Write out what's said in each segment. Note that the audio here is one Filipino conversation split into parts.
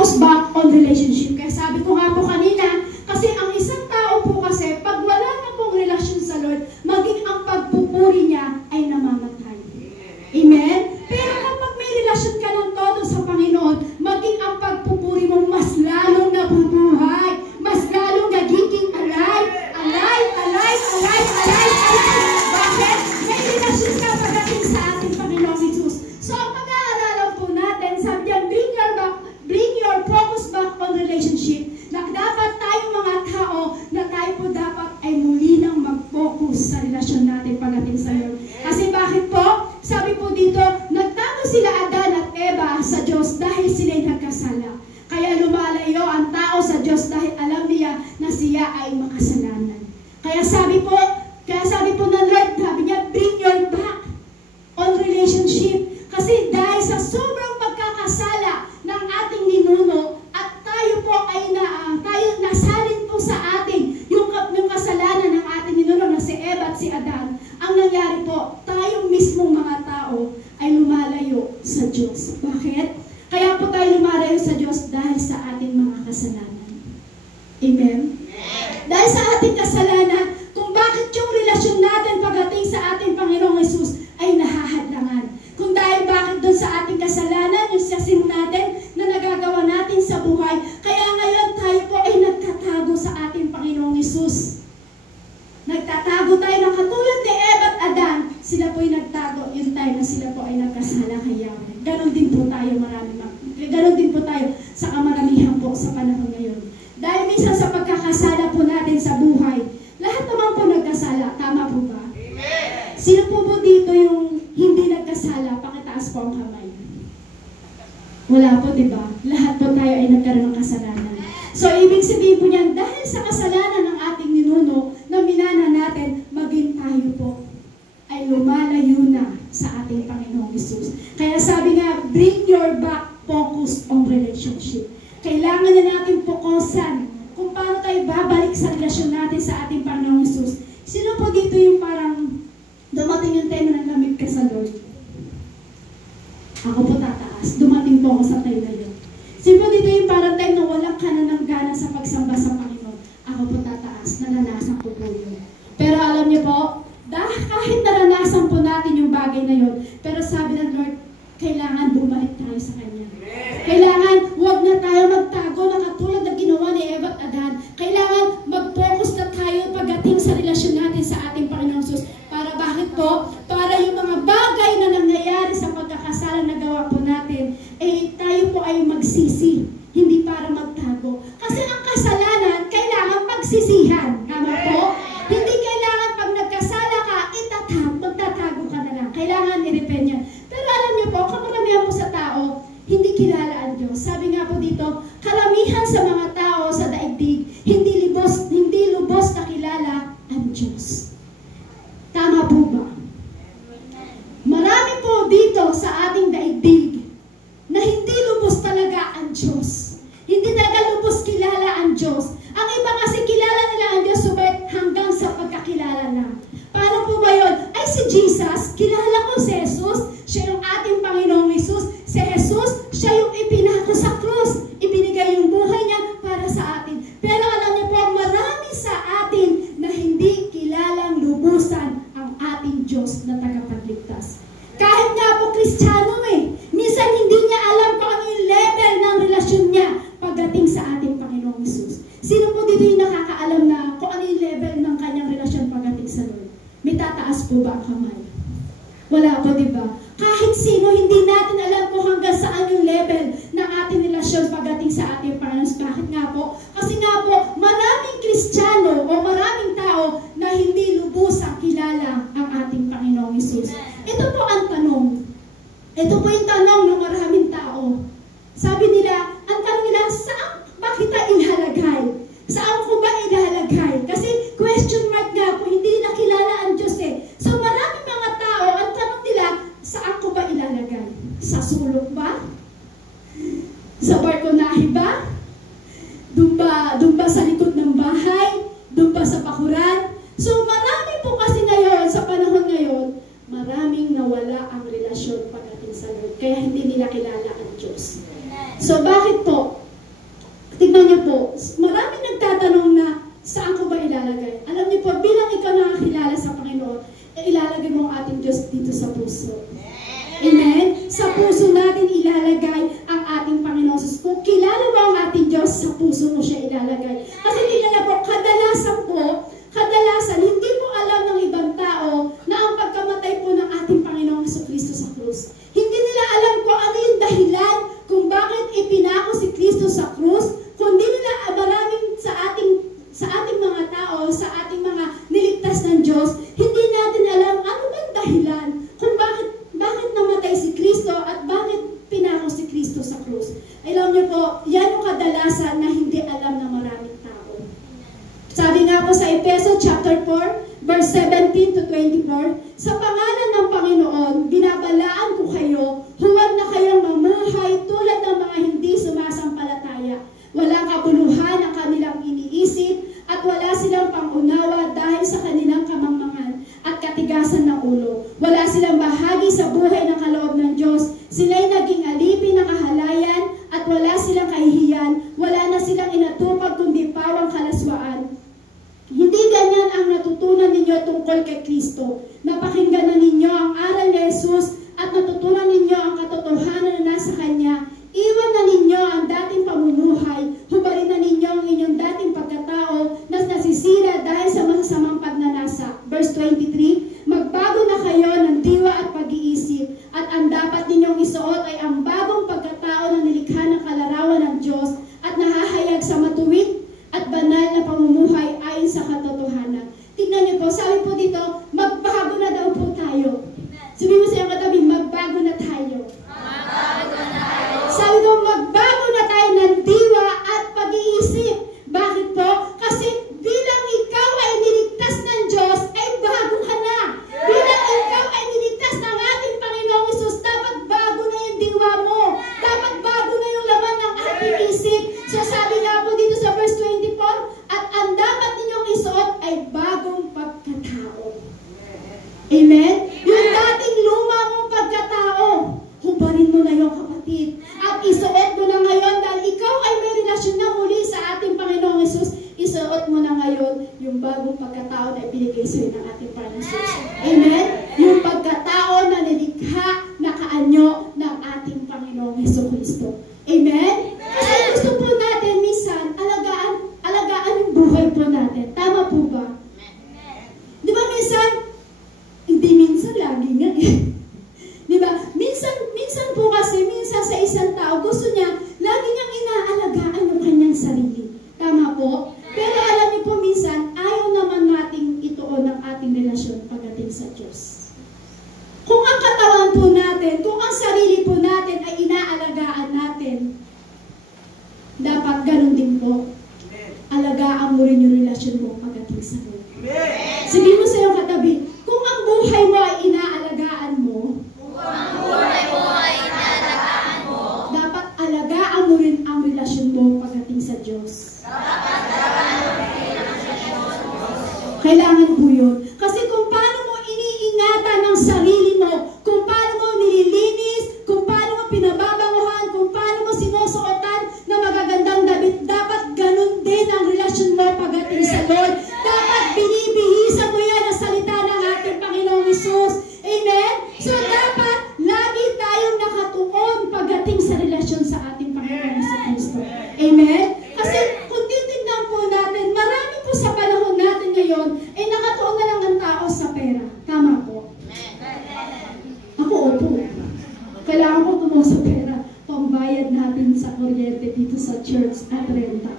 focus back on relationship. Kaya sabi ko nga po kanina, kasi ang isang tao po kasi, pag wala na pong relasyon sa Lord, maging ang pagpupuri niya ay namamatay. Amen? Pero kapag may relasyon ka ng todo sa Panginoon, maging ang pagpupuri mo mas lalong nabubuhay, mas lalong nagiging alive, alive, alive, alive, alive, alive. Bakit? May relasyon ka pagdating sa ating Panginoong Jesus. So, ang pag-aaralan po natin, sabi niyan, bring your focus back on relationship. Na dapat tayo mga tao, na tayo po dapat ay muli nang mag-focus sa relasyon natin pagdating sa Lord. Kasi bakit po? Sabi po dito, nagtago sila Adan at Eva sa Diyos dahil sila'y nagkasala. Kaya lumalayo ang tao sa Diyos dahil alam niya na siya ay makasalanan. Kaya sabi po ng Lord, sabi niya, bring your back on relationship. Kasi dahil sa sobrang pagkakasala ng ating ninuno at tayo po ay nasalin po sa atin yung kasalanan ng ating ninuno na si Eva at si Adan, ang nangyari po, tayong mismong mga tao ay lumalayo sa Diyos. Bakit? Kaya po tayo lumalayo sa Diyos dahil sa ating mga kasalanan. Amen? Dahil sa ating kasalanan, kung bakit yung relasyon natin pagdating sa ating Panginoong Hesus ay nahahadlangan. Kung dahil bakit doon sa ating kasalanan, yung sin natin na nagagawa natin sa buhay, kaya ngayon tayo po ay nagtatago sa ating Panginoong Hesus. Nagtatago tayo ng katulad ni Eva at Adan, sila po ay nagtago, yung time na sila po ay nagkasala kay Yahweh. Ganon din po tayo ganon din po tayo sa kamaramihan po sa panahon ngayon. Dahil minsan sa pagkakasala po natin sa buhay, lahat naman po nagkasala, tama po ba? Amen. Sino po dito yung hindi nagkasala? Pakitaas po ang kamay. Wala po, diba? Lahat po tayo ay nagkaroon ng kasalanan. So, ibig sabihin po niyan, dahil sa kasalanan ng ating ninuno na minana natin, maging tayo po ay lumalayo na sa ating Panginoong Hesus. Kaya sabi nga, bring your back focus on relationship. Kailangan na natin fokusan kung paano tayo babalik sa relasyon natin sa ating Panginoong Hesus. Sino po dito yung parang dumating yung time na nalamig ka sa Lord? Ako po tataas. Dumating po ako sa time na yun. Sino po dito yung parang time na walang ka na ng gana sa pagsamba sa Panginoon? Ako po tataas. Naranasan ko po yun. Pero alam niyo po, dahil kahit naranasan po natin yung bagay na yun, pero sabi ng Lord, kailangan bumalik tayo sa Kanya. Kailangan huwag na tayo magtago na katulad na ginawa ni Eva at Adan. Kailangan mag-focus na tayo pagdating sa relasyon natin sa ating Panginoong Hesus. Para bakit po? Para yung mga bagay na nangyayari sa pagkakasala na gawa po natin, eh tayo po ay magsisi, hindi para magtago. Kasi ang kasalanan, kailangan pagsisihan. Tama po? Hindi kailangan pag nagkasala ka, magtatago ka na lang. Kailangan i-repent yan. Pero alam niyo po, kamaramihan po sa tao, hindi kilala ang Diyos. Sabi nga po dito, karamihan sa mga tao sa daigdig, hindi lubos na kilala ang Diyos. Tama po ba? Marami po dito sa ating daigdig na hindi lubos talaga ang Diyos. Hindi talaga lubos kilala ang Diyos. Ang iba kasi kilala nila ang Diyos subalit hanggang sa pagkakilala na. Paano po ba yun? Ay si Jesus, kilala ko si Jesus, siya yung ating Panginoong Hesus. Si Jesus, siya yung ipinako sa krus. Ibinigay yung buhay niya para sa atin. Pero alam niyo po, marami sa atin na hindi kilalang lubusan ang ating Diyos na tagapagligtas. Kahit nga po Kristiyano minsan hindi niya alam kung ano yung level ng relasyon niya pagdating sa ating Panginoong Hesus. Sino po dito yung nakakaalam na kung ano yung level ng kanyang relasyon pagdating sa Lord? May tataas po ba ang kamay? Wala po, diba? Kahit sino, hindi natin alam kung hanggang saan yung level ng ating relasyon pagdating sa ating Panginoon. Bakit nga po? Kasi nga po, maraming Kristiyano o maraming tao na hindi lubusang kilala ang ating Panginoong Hesus. Ito po ang tanong. Ito po yung tanong ng maraming tao. Sabi nila, ang tanong nila, bakit kita ilalagay? Saan ko ba ilalagay? Kasi question mark nga po, hindi nakilala ang Diyos So maraming mga tao, ang tanong nila, saan ko ba ilalagay? Sa sulok ba? Sa barkonahe ba? Doon ba sa likod ng bahay? Doon ba sa bakuran? So marami po kasi ngayon, sa panahon ngayon, maraming nawala ang relasyon pagdating sa Lord. Kaya hindi nila kilala ang Diyos. So bakit po? tignan niyo po, maraming nagtatanong na, saan ko ba ilalagay? Alam niyo po, bilang ikaw nakakilala sa Panginoon, ilalagay mo ang ating Diyos dito sa puso. Amen? Sa puso natin ilalagay ang ating Panginoon. Kung kilala mo ang ating Diyos, sa puso mo siya ilalagay. Kasi tignan niyo po, kadalasan, hindi po alam ng ibang tao na ang pagkamatay po ng ating Panginoong Jesucristo sa krus. Hindi nila alam kung ano yung dahilan kung bakit ipinako si Kristo sa krus, kundi nila maraming sa ating mga tao, sa ating mga niligtas ng Diyos, hindi natin alam ano bang dahilan kung bakit namatay si Kristo at bakit pinako si Kristo sa krus. Alam niyo po, yan yung kadalasan na hindi alam ng maraming tao. Sabi nga po sa Efeso chapter 4, verse 17 to 24, sa pangalan ng Panginoon, binabalaan ko kayo, huwag na kayong mamuhay tulad ng mga hindi sumasampalataya. Walang kabuluhan ang kanilang iniisip at wala silang pangunawa dahil sa kanilang kamangmangan at katigasan ng ulo. Wala silang bahagi sa buhay ng kaloob ng Diyos. Sila'y naging alipin ng kahalayan at wala silang kahihiyan. Wala na silang inatupag kundi pawang kalaswaan. Hindi ganyan ang natutunan ninyo tungkol kay Kristo. Napakinggan na ninyo ang aral ni Jesus at natutunan ninyo ang katotohanan na nasa Kanya. Iwan na ninyo ang dating pamumuhay. Hubarin na ninyo ang inyong dating pagkatao na nasisira dahil sa masasamang pagnanasa. Verse 23, magbago na kayo ng diwa at pag-iisip at ang dapat ninyong isuot ay ang bagong pagkatao na nilikha ng kalarawan ng Diyos at nahahayag sa matuwid at banal na pamumuhay ayon sa katotohanan. Tingnan niyo po, sabi po dito, magbago na daw po tayo. Sabi mo sa iyong katabi, magbago na tayo. Magbago na tayo. Sabi ko, magbago na tayo ng diwa at pag-iisip. Bakit po? Kasi bilang ikaw ay niligtas ng Diyos, ay bago ka na. Bilang ikaw ay niligtas ng ating Panginoong Hesus, dapat bago na yung diwa mo. Dapat bago na yung laman ng ating isip. So sabi nga po dito sa verse 24, at ang dapat ninyong isuot ay bagong pagkatao. Amen? Yung dating luma mong pagkatao, hubarin mo na yung kapatid. At isuot mo na ngayon dahil ikaw ay may relasyon na muli sa ating Panginoong Hesus, isuot mo na ngayon yung bagong pagkatao na ibinigay sa iyo ng ating Panginoong Hesus. Amen? Yung pagkatao na nilikha na kaanyo ng ating Panginoong Jesucristo. Amen? Kasi gusto po natin minsan alagaan yung buhay po natin. Tama po ba? Di ba minsan lagi nga eh. Di ba? Minsan po kasi, minsan sa isang tao, gusto niya, lagi niyang inaalagaan yung kanyang sarili. Tama po? Pero alam niyo po minsan, ayaw naman nating ituon ang ating relasyon pagdating sa Diyos. Kung ang katawan po natin, kung ang sarili po natin ay inaalagaan natin, dapat ganun din po. Alagaan mo rin yung relasyon mo pagdating sa Lord. Sabihin mo sa iyong katabi, kung ang buhay mo ay inaalagaan mo, dapat alagaan mo rin ang relasyon mo pagdating sa Diyos. Kailangan po yun. Kasi kung paano mo iniingatan ang sarili mo, kung paano mo nililinis, kung paano mo pinababanguhan, kung paano mo sinusuotan na magagandang damit, dapat ganun din ang relasyon mo pagdating sa Lord. Dapat binibihisan mo yan ang salita ng ating Panginoong Hesus. Amen? So dapat lagi tayong nakatuon pagdating sa relasyon sa ating Panginoong Jesucristo. Amen? Kasi kung titignan po natin, marami po sa panahon natin ngayon, ay nakatuon na lang ang tao sa pera. Tama po? Ako, opo. Kailangan ko tumuha sa pera. Pambayad natin sa kuryente dito sa church at renta.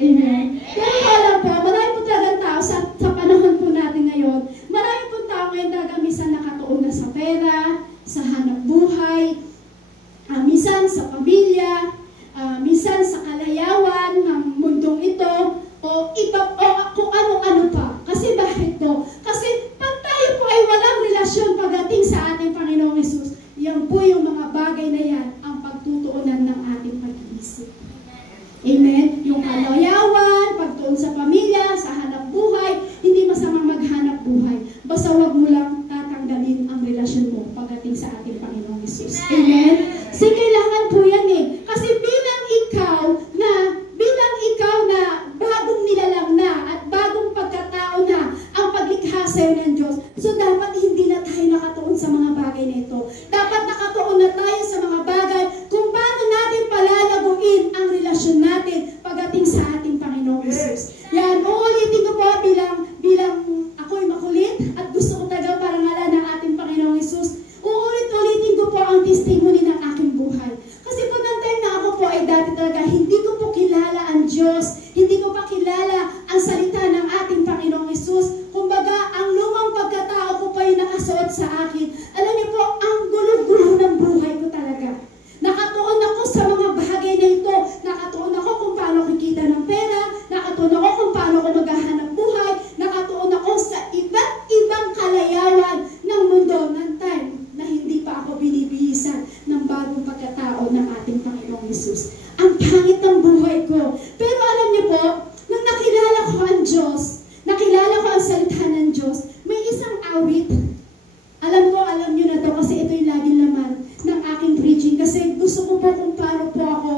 Amen? Pero alam po, marami po talagang tao sa panahon po natin ngayon, marami po tao ngayon talagang minsan nakatuon na sa pera, sa hanap buhay, minsan sa pamilya, minsan sa kalayawan ng mundong ito, o kung ano-ano pa. Kasi bakit po? Kasi pag tayo po ay walang relasyon pagdating sa ating Panginoong Hesus, yan po yung mga bagay na yan ang pagtutuunan ng ating pag-iisip. Amen? Yung kalayawan, pagtuon sa pamilya, sa hanap buhay, hindi masamang maghanap buhay. Basta wag mo lang tatanggalin ang relasyon mo pagdating sa ating Panginoong Hesus. Amen? Kasi kailangan po yan eh. Kasi bilang ikaw na, bilang dati talaga, hindi ko po kilala ang Diyos. Hindi ko pa kilala ang salita ng ating Panginoong Hesus. Kumbaga, ang lumang pagkatao ko pa yung nakasuot sa akin. Alam niyo po, ang gulo-gulo ng buhay ko talaga. Nakatuon ako sa mga bagay na ito. Nakatuon ako kung paano kikita ng pera. Nakatuon ako kung paano ko maghahanap buhay. Nakatuon ako sa iba't ibang kalayawan ng mundo ng time na hindi pa ako binibihisan ng bagong pagkatao ng ating Panginoong Hesus. Ang pangit ng buhay ko. Pero alam niyo po, nang nakilala ko ang Diyos, nakilala ko ang salita ng Diyos, may isang awit. Alam niyo na to kasi ito yung laging laman ng aking preaching. Kasi gusto ko po kung paano po ako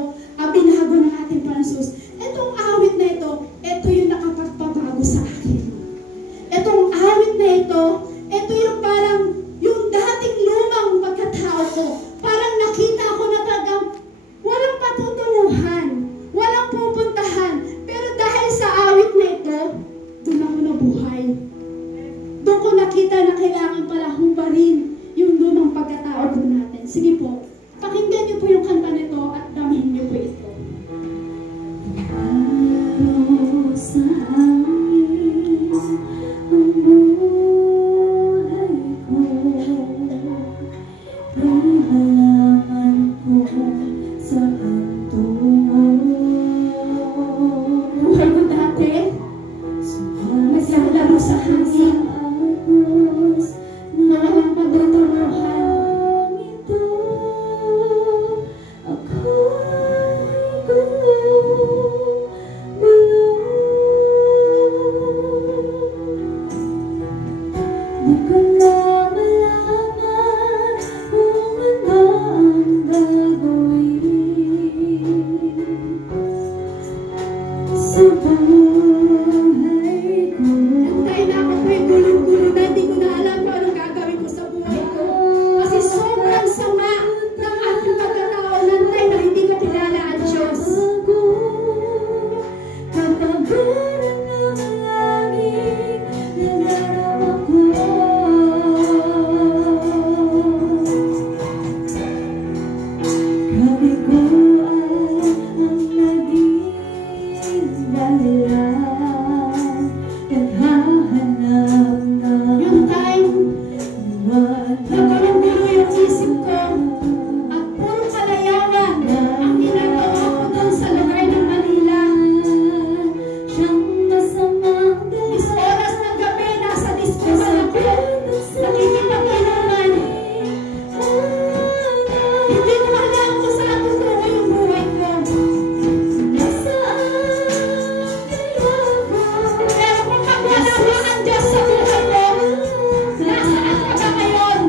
binago ng ating Panginoon. Itong awit na ito yung nakapagpabago sa akin. Itong awit na ito yung parang yung dating lumang pagkatao ko. Parang nakita ko na talagang walang patutunguhan, walang pupuntahan. Pero dahil sa awit na ito, doon ako nabuhay. Doon ko nakita na kailangan pala hubarin yung lumang pagkatao po natin. Sige po, pakinggan niyo po yung kanta nito at damahin niyo po ito. Araw sa amin ang buhay ko, halaman ko saan tungo. Buhay ko dati, naglalaro sa hangin, walang patutunguhan. Ito, ako'y gulong-gulong. Di ko na malaman kung ano ang gagawin sa buhay ko. Nantay na ako po'y gulong-gulo na hindi ko na alam kung anong gagawin ko sa buhay ko. Kasi sobrang sama ng aking pagkatao. Nantay na hindi ko kilala ang Diyos. Kataguran ng langit na darama ko. Kami ko ang naging dahilan. Naghahanap na yung time nagulong-gulo yung isip ko at puro kalayawan ang ginagawa ko doon sa lugar ng Manila. Siyang masamang is oras ng gabi, nasa disposal ako, nakikipag-inuman. Hindi ko alam kung saan tutungo yung buhay ko. Nasaan kaya ako? Pero kung pag wala mo ang Diyos sa buhay ko, nasaan ka ba ngayon?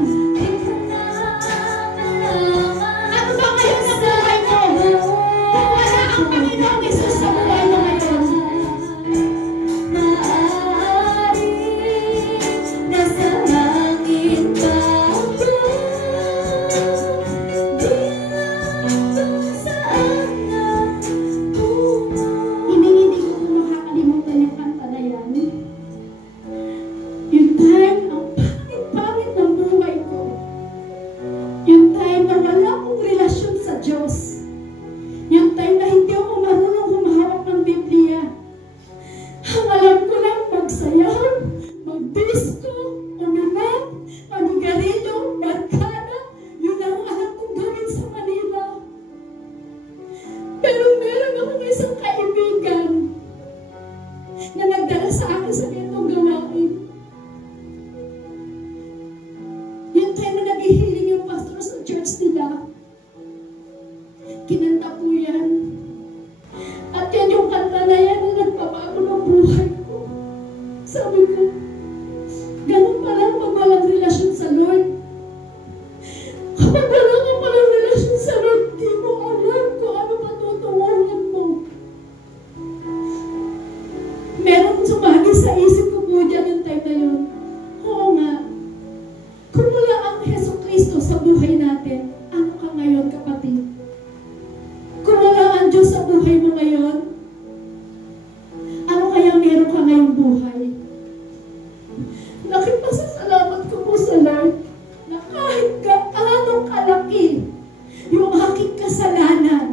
Ano ba ngayon sa buhay mo? Kung wala ang Panginoong Hesus sa buhay mo ngayon, maaari nasa langit pa ako. Di lang kung saan na tungo. Hindi ko po makakalimutan yung kanta na yan. Yung time, ang pangit-pangit ng buhay ko. Yung time na wala akong relasyon sa Diyos. Yung time na hindi ako marunong humahawak ng Biblia. Ang alam ko lang magsayaw, magdisko, uminom, manigarilyo, barkada. Yun ang alam kong gawin sa Manila. Pero meron akong isang kaibigan na nagdala sa akin sa ganitong gawain. Yung time na naghihiling yung pastor sa church nila, kinanta po yan. At yan yung kanta na yan na nagpabago ng buhay ko. Sabi ko, ganun pala pag walang relasyon sa Lord. Kapag wala ka palang relasyon sa Lord, di mo alam kung ano patutunguhan mo. Meron sumagi sa isip ko po dyan yung time na yun. Oo nga. Kung wala ang Hesus Kristo sa buhay natin, ano ka ngayon, kapatid? Kung wala ang Diyos sa buhay mo ngayon, ano kaya meron ka ngayong buhay? Nakipasasalamat ko po sa Lord na kahit gaano kalaki yung aking kasalanan,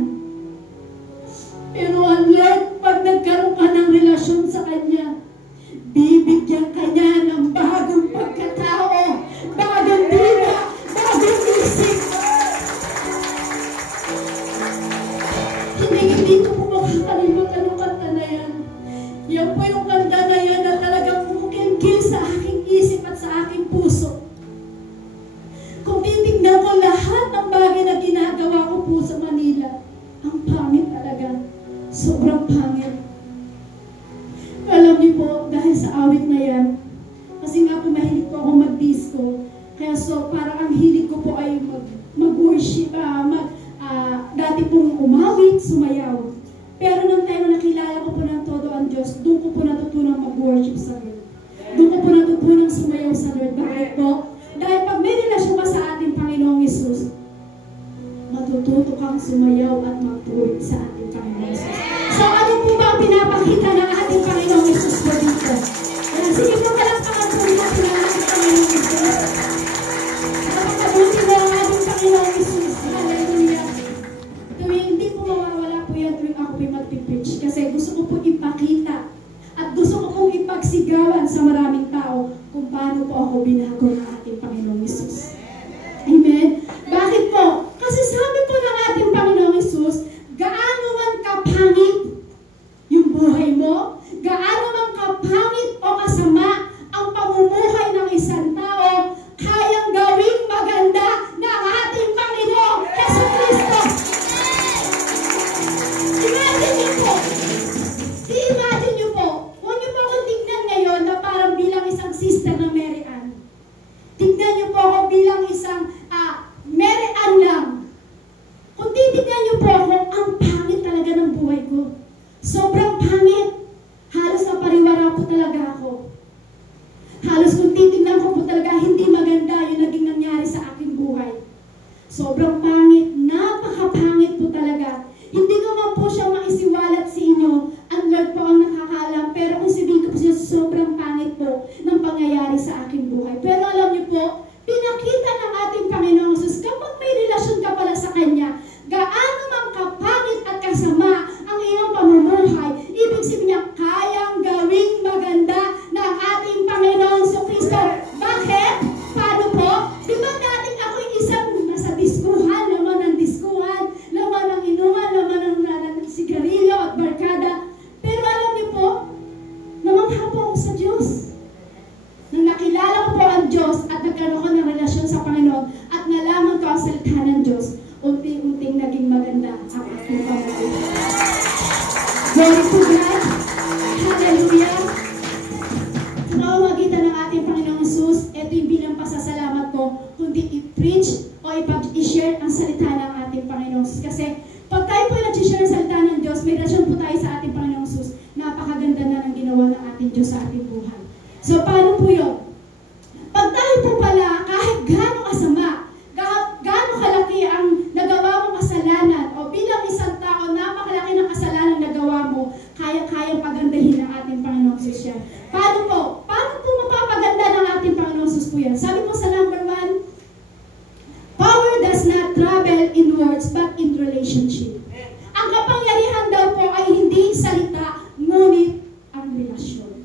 hindi ko po makakalimutan yung kanta na yan. Yan po yung kanta na yan na talagang kumukingkil sa aking isip at sa aking puso. Kung titignan ko lahat ng bagay na ginagawa ko po sa Manila, ang pangit talaga. Sobrang pangit. Alam niyo po, dahil sa awit na yan, kasi nga po mahilig po ako mag-disco, kaya so parang ang hilig ko po ay mag-worship, dati pong umawit, sumayaw. Pero nang time na nakilala ko po ng todo ang Diyos, doon ko po natutunang mag-worship sa Lord. Doon ko po natutunang sumayaw sa Lord. Bakit po? Dahil pag may relasyon ka sa ating Panginoong Hesus, matututo kang sumayaw at magpuri sa ating Panginoong Hesus. So ano po ba ang pinapakita ng ating Panginoong Hesus po dito? Sige po, palakpakan po natin ang ating Panginoong Hesus. Napakabuti mo ang ating Panginoong Hesus. Hallelujah. Hindi po mawawala po yan tuwing ako po'y magpipreach. Kasi gusto ko po ipakita at gusto ko pong ipagsigawan sa maraming tao kung paano po ako binago ng ating Panginoong Hesus. Amen? Bakit po? Kasi sabi po ng ating Panginoong Hesus, gaano man kapangit yung buhay mo, gaano man kapangit o kasama ang pamumuhay ng isang tao, kayang gawing maganda ng ating Panginoong Jesucristo. Imagine niyo po, i-imagine niyo po, huwag niyo po akong tignan ngayon na parang bilang isang sister na Mary Ann. Tignan niyo po ako bilang isang Mary Ann lang. Kung titignan niyo po ako, ang pangit talaga ng buhay ko. Sobrang pangit. Halos napariwara po talaga ako. Halos kung titignan ko po talaga, hindi maganda yung naging nangyari sa aking buhay. Sobrang pangit. Napakapangit po talaga. Hindi ko man po siya maisiwalat sa inyo. Ang Lord po ang nakakaalam. Pero kung sabihin ko po siya, sobrang pangit po ng pangyayari sa aking buhay. Pero alam niyo po, pinakita ng ating Panginoong Hesus, kapag may relasyon ka pala sa Kanya, gaano mang kapangit at kasama ang iyong pamumuhay, ibig sabihin niya, kayang gawing maganda ng ating Panginoong Jesucristo. Bakit? Paano po? Di ba dating ako'y isang nasa diskuhan, laman ng diskuhan, laman ng inuman, laman ng sigarilyo at barkada. Pero alam niyo po, namangha po ako sa Diyos. Nang nakilala ko po ang Diyos at nagkaroon ko ng relasyon sa Panginoon at nalaman ko ang salita ng Diyos, unti-unting naging maganda ang aking pamumuhay. Glory to God. Hallelujah. Sa pamamagitan ng ating Panginoong Hesus, ito yung bilang pasasalamat ko, kundi i-preach o i-share ang salita ng ating Panginoong Hesus. Kasi pag tayo po nag-share ang salita ng Diyos, may relasyon po tayo sa ating Panginoong Hesus, napakaganda na ng ginawa ng ating Diyos sa ating buhay. So, paano po yun? Pag tayo po pala, kahit gaano kasama, gaano kalaki ang nagawa mong kasalanan, o bilang isang tao, napakalaki ng kasalanan na nagawa mo, kaya-kayang pagandahin ng ating Panginoong Hesus yan. Paano po? Paano po mapapaganda ng ating Panginoong Hesus po yan? Sabi po sa number 1, power does not travel in words, but in relationship. Ang kapangyarihan daw po ay hindi salita, ngunit ang relasyon.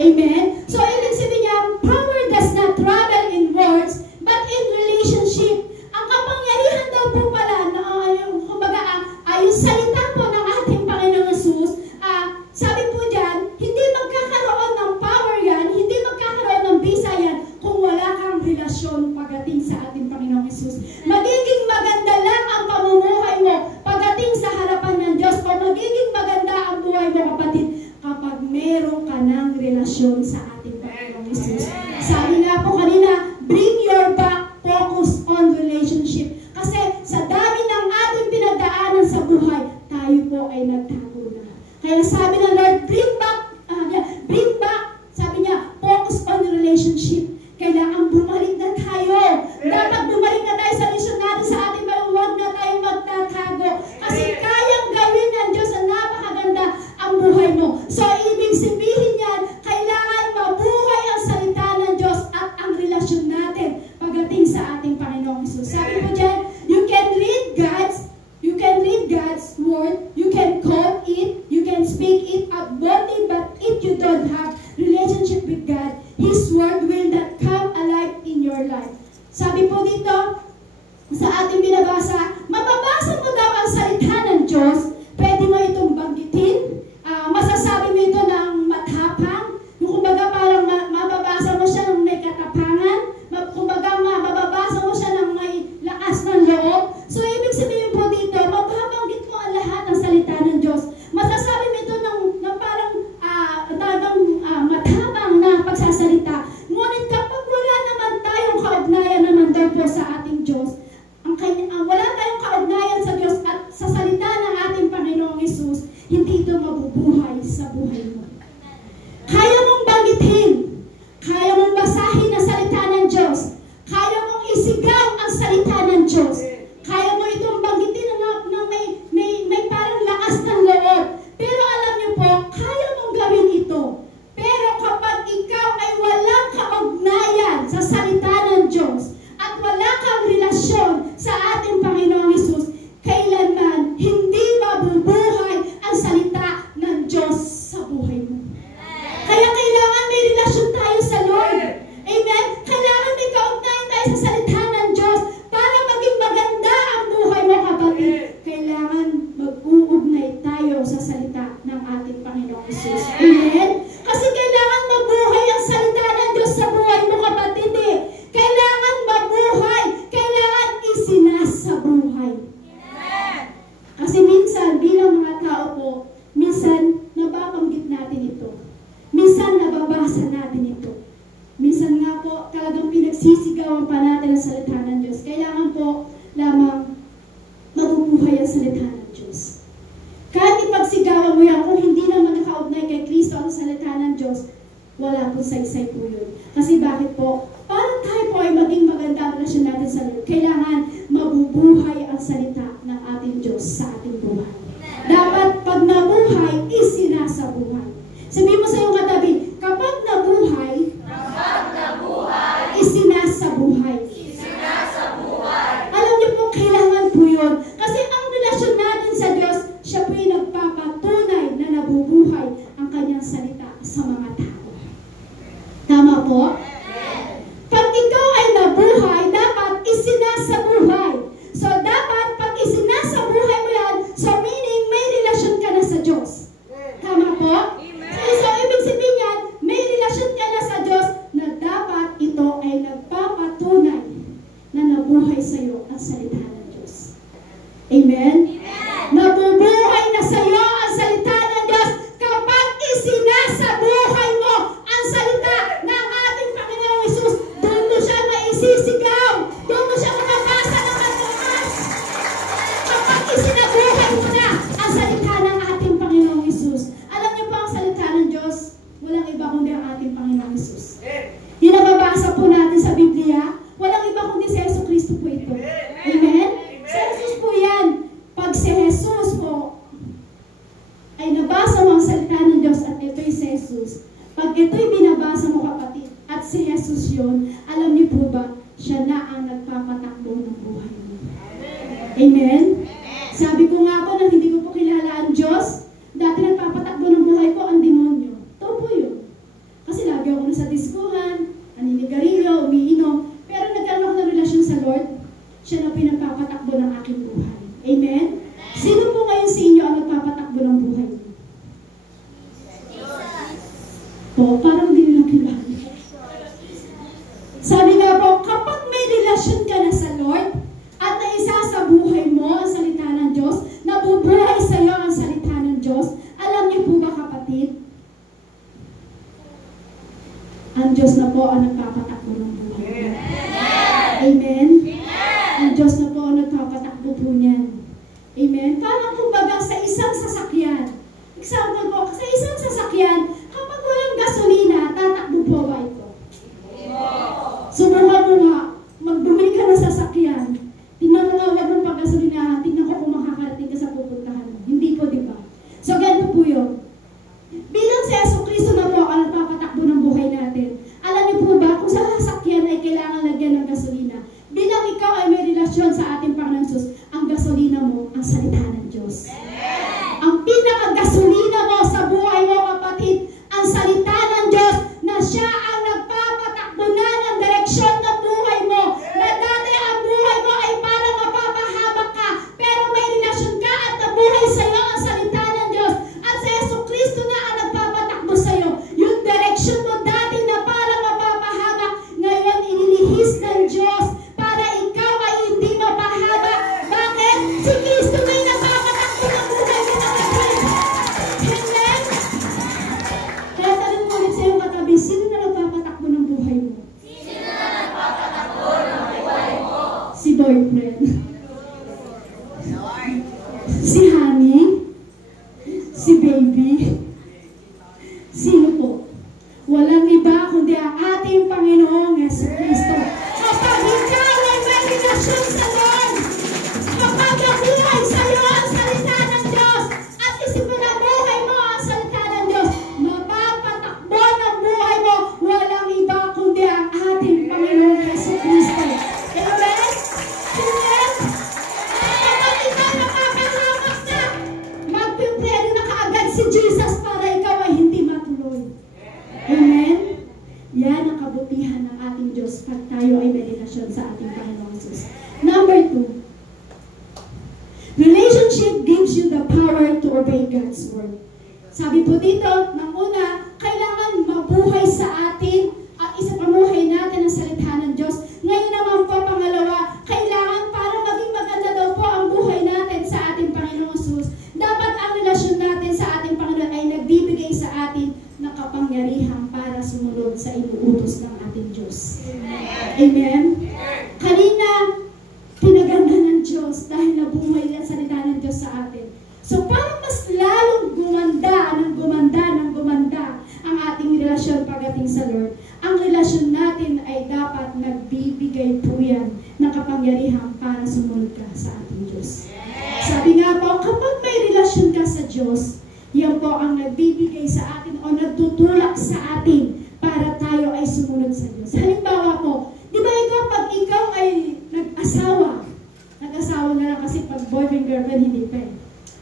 Amen? So, ibig sabihin niya, power does not travel in words, but in relationship. Ang kapangyarihan daw po pala, kumbaga, yung salita po ng ating Panginoong Hesus, sabi po dyan, hindi magkakaroon ng power yan, hindi magkakaroon ng bisa yan, kung wala kang relasyon pagdating sa ating Panginoong Hesus. Magiging maganda lang ang pamumuhay mo pagdating sa harapan ng Diyos, o magiging maganda ang buhay mo, kapatid, kapag meron ka ng relasyon sa ating Panginoong Hesus. Sabi nga po kanina, bring your back focus on relationship. Kasi sa dami ng ating pinagdaanan sa buhay, tayo po ay nagtago na. Kaya sabi ng Lord, bring back, sabi niya, focus on relationship. Kailangan bumalik na tayo. Dapat bumalik na tayo sa mission natin sa ating mga, huwag na tayong magtatago. Kasi kayang gawin ng Diyos na napakaganda ang buhay mo. So, ibig sabihin yan, kailangan mabuhay ang salita ng Diyos at ang relasyon natin pagdating sa ating Panginoong Hesus. Sabi po dyan, you can read God's word, you can quote it, you can speak it out boldly, but if you don't have relationship with God, His word will not come alive in your life. Sabi po dito, sa ating binabasa, mababasa mo daw ang salita ng Diyos, pwede hindi ito mabubuhay sa buhay mo. Kaya mong banggitin, kaya mong basahin ang salita ng Diyos, kaya mong isigaw ang salita ng Diyos, kaya mo itong banggitin na may parang lakas ng loob. Pero alam niyo po, kaya mong gawin ito. Pero kapag ikaw ay walang kaugnayan sa salita ng Diyos at wala kang relasyon sa ating Panginoong Hesus, kailanman hindi mabubuhay ang salita ng Diyos sa buhay mo. Kaya kailangan may relasyon tayo sa Lord. Amen? Kailangan may kaugnayan tayo sa salita ng Diyos para maging maganda ang buhay mo, kapatid. Kailangan mag-uugnay tayo sa salita ng ating Panginoong Hesus. Amen? Kasi kailangan mabuhay ang salita ng Diyos sa buhay mo, kapatid. Kailangan mabuhay. Kailangan isinasabuhay. Kasi minsan, bilang mga tao po, minsan nababanggit natin ito. Minsan nababasa natin ito. Minsan nga po, talagang pinagsisigawan pa natin ang salita ng Diyos. Kailangan po lamang mabubuhay ang salita ng Diyos. Kahit ipagsigawan mo yan, kung hindi naman nakaugnay kay Kristo ang salita ng Diyos, wala po saysay po yun. Kasi bakit po? Para tayo po ay maging maganda ang relasyon natin sa Lord, kailangan mabubuhay ang salita ng ating Diyos sa ating buhay. Dapat pag nabuhay, isinasabuhay. Sabihin mo sa iyong katabi, kapag nabuhay, isinasabuhay. Alam niyo po, kailangan po yun. Kasi ang relasyon natin sa Diyos, siya po yung nagpapatunay na nabubuhay ang kanyang salita sa mga tao. Tama po? Pag ikaw ay nabuhay, dapat isinasabuhay. So dapat pag isinasabuhay mo yan, so meaning may relasyon ka na sa Diyos. Tama po? So ibig sabihin yan, may relasyon ka na sa Diyos na dapat ito ay nagpapatunay na nabuhay sa iyo ang salita ng Diyos. Amen? Nabubuhay na sa iyo ang salita ng Diyos kapag isinasabuhay mo ang salita ng ating Panginoong Hesus. Doon mo siya maisisigaw. Doon mo siya makabasa ng mataas. Kapag isinabuhay mo na ang salita ng ating Panginoong Hesus. Alam niyo po ang salita ng Diyos, walang iba kundi ang ating Panginoong Hesus. Yung nababasa po natin sa Biblia, walang iba kundi si Yesu Kristo po ito. Amen? Si Jesus po yan. Pag si Jesus po ay nabasa mo ang salita ng Diyos at ito'y si Jesus, pag ito'y binabasa mo, kapatid, at si Jesus yun, alam niyo po ba, siya na ang nagpapatakbo ng buhay mo. Amen? Sabi ko nga po na hindi ko po kilala ang Diyos, dati nagpapatakbo ng buhay ko ang demonyo. Ito po yun. Kasi lagi ako sa diskuhan, naninigarilyo, umiinom, pero nagkaroon ako ng relasyon sa Lord, siya na pinagpapatakbo ng aking buhay. Amen? Sino po ngayon sa inyo ang nagpapatakbo ng buhay niyo? Po, parang hindi nila kilala. Sabi nga po, kapag may relasyon ka na sa Lord, at naisa sa buhay mo ang salita ng Diyos, nabubuhay sa iyo ang salita ng Diyos, alam niyo po ba, kapatid? Ang Diyos na po ang nagpapatakbo ng buhay. Amen? Ang Diyos na po ang nagpapatakbo po niyan. Amen? Parang kumbaga sa isang sasakyan. Example po, sa isang sasakyan, kapag walang gasolina, tatakbo po ba ito? Subukan mo nga, magbumili ka ng sasakyan. Tingnan mo nga, wag mong pag-gasolina, tingnan ko kung makakarating ka sa pupuntahan mo. Hindi po, di ba? So, ganito po yun. Bilang si Yesu Kristo na po ang nagpapatakbo ng buhay natin, alam niyo po ba, kung sa sasakyan ay kailangan lagyan ng gasolina, bilang ikaw ay may relasyon sa ating Panginoong Hesus, ang gasolina mo, ang salita ng Diyos. Ang pinaka-gasolina mo sa buhay mo, kapatid, ang salita ng Diyos, na siya ang nagpapatakbo na ng direksyon ng buhay mo, na dati ang buhay mo ay parang mapapahaba ka, pero may relasyon ka at nabuhay sa iyo ang salita ng Diyos. At sa Yesu si Jesus para ikaw ay hindi matuloy. Amen? Yan ang kabutihan ng ating Diyos pag tayo ay may relasyon sa ating Panginoong Jesus. Number 2, relationship gives you the power to obey God's word. Sabi po dito, ng una, kailangan mabuhay sa atin at isapamuhay natin ang salita ng Diyos. Ngayon naman po, pangalawa, kailangan para maging maganda daw po ang buhay natin sa ating Panginoong Jesus. Dapat ang relasyon natin sa ating Panginoon ay nagbibigay sa atin ng kapangyarihan para sumunod sa inuutos ng ating Diyos. Amen? Kanina, pinaganda ng Diyos dahil nabuhay ang salita ng Diyos sa atin. So, parang mas lalong gumanda ang ating relasyon pagdating sa Lord. Ang relasyon natin ay dapat nagbibigay po yan ng kapangyarihan para sumunod ka sa ating Diyos. Sabi nga po, kapag may relasyon ka sa Diyos, yan po ang nagbibigay sa atin o nagtutulak sa atin para tayo ay sumunod sa Diyos. Halimbawa po, di ba pag ikaw ay nag-asawa na lang kasi pag boyfriend, girlfriend, hindi pa eh.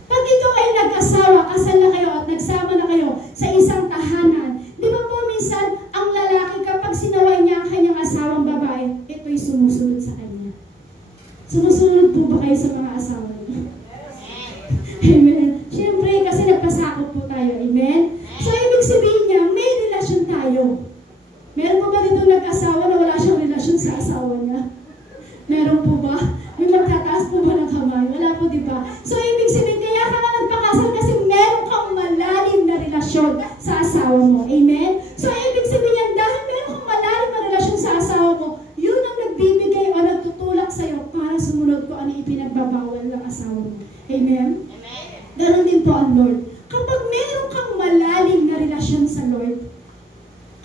Pag ikaw ay nag-asawa, kasal na kayo at nagsama na kayo sa isang tahanan, di ba po minsan ang lalaki kapag sinaway niya ang kanyang asawang babae, ito'y sumusunod sa kanya. Sumusunod po ba kayo sa mga asawa niyo? Amen. Siyempre, kasi nagpasakop po tayo. Amen? So, ibig sabihin niya, may relasyon tayo. Meron po ba dito nag-asawa na wala siyang relasyon sa asawa niya? Meron po ba? May magtataas po ba ng kamay? Wala po, di ba? So, ibig sabihin, kaya ka na nagpakasal kasi meron kang malalim na relasyon sa asawa mo. Amen? So, ibig sabihin yan, dahil meron kang malalim na relasyon sa asawa mo, yun ang nagbibigay o nagtutulak sa'yo para sumunod ko ano ipinagbabawal ng asawa mo. Amen? Ganon din po ang Lord. Kapag meron kang malalim na relasyon sa Lord,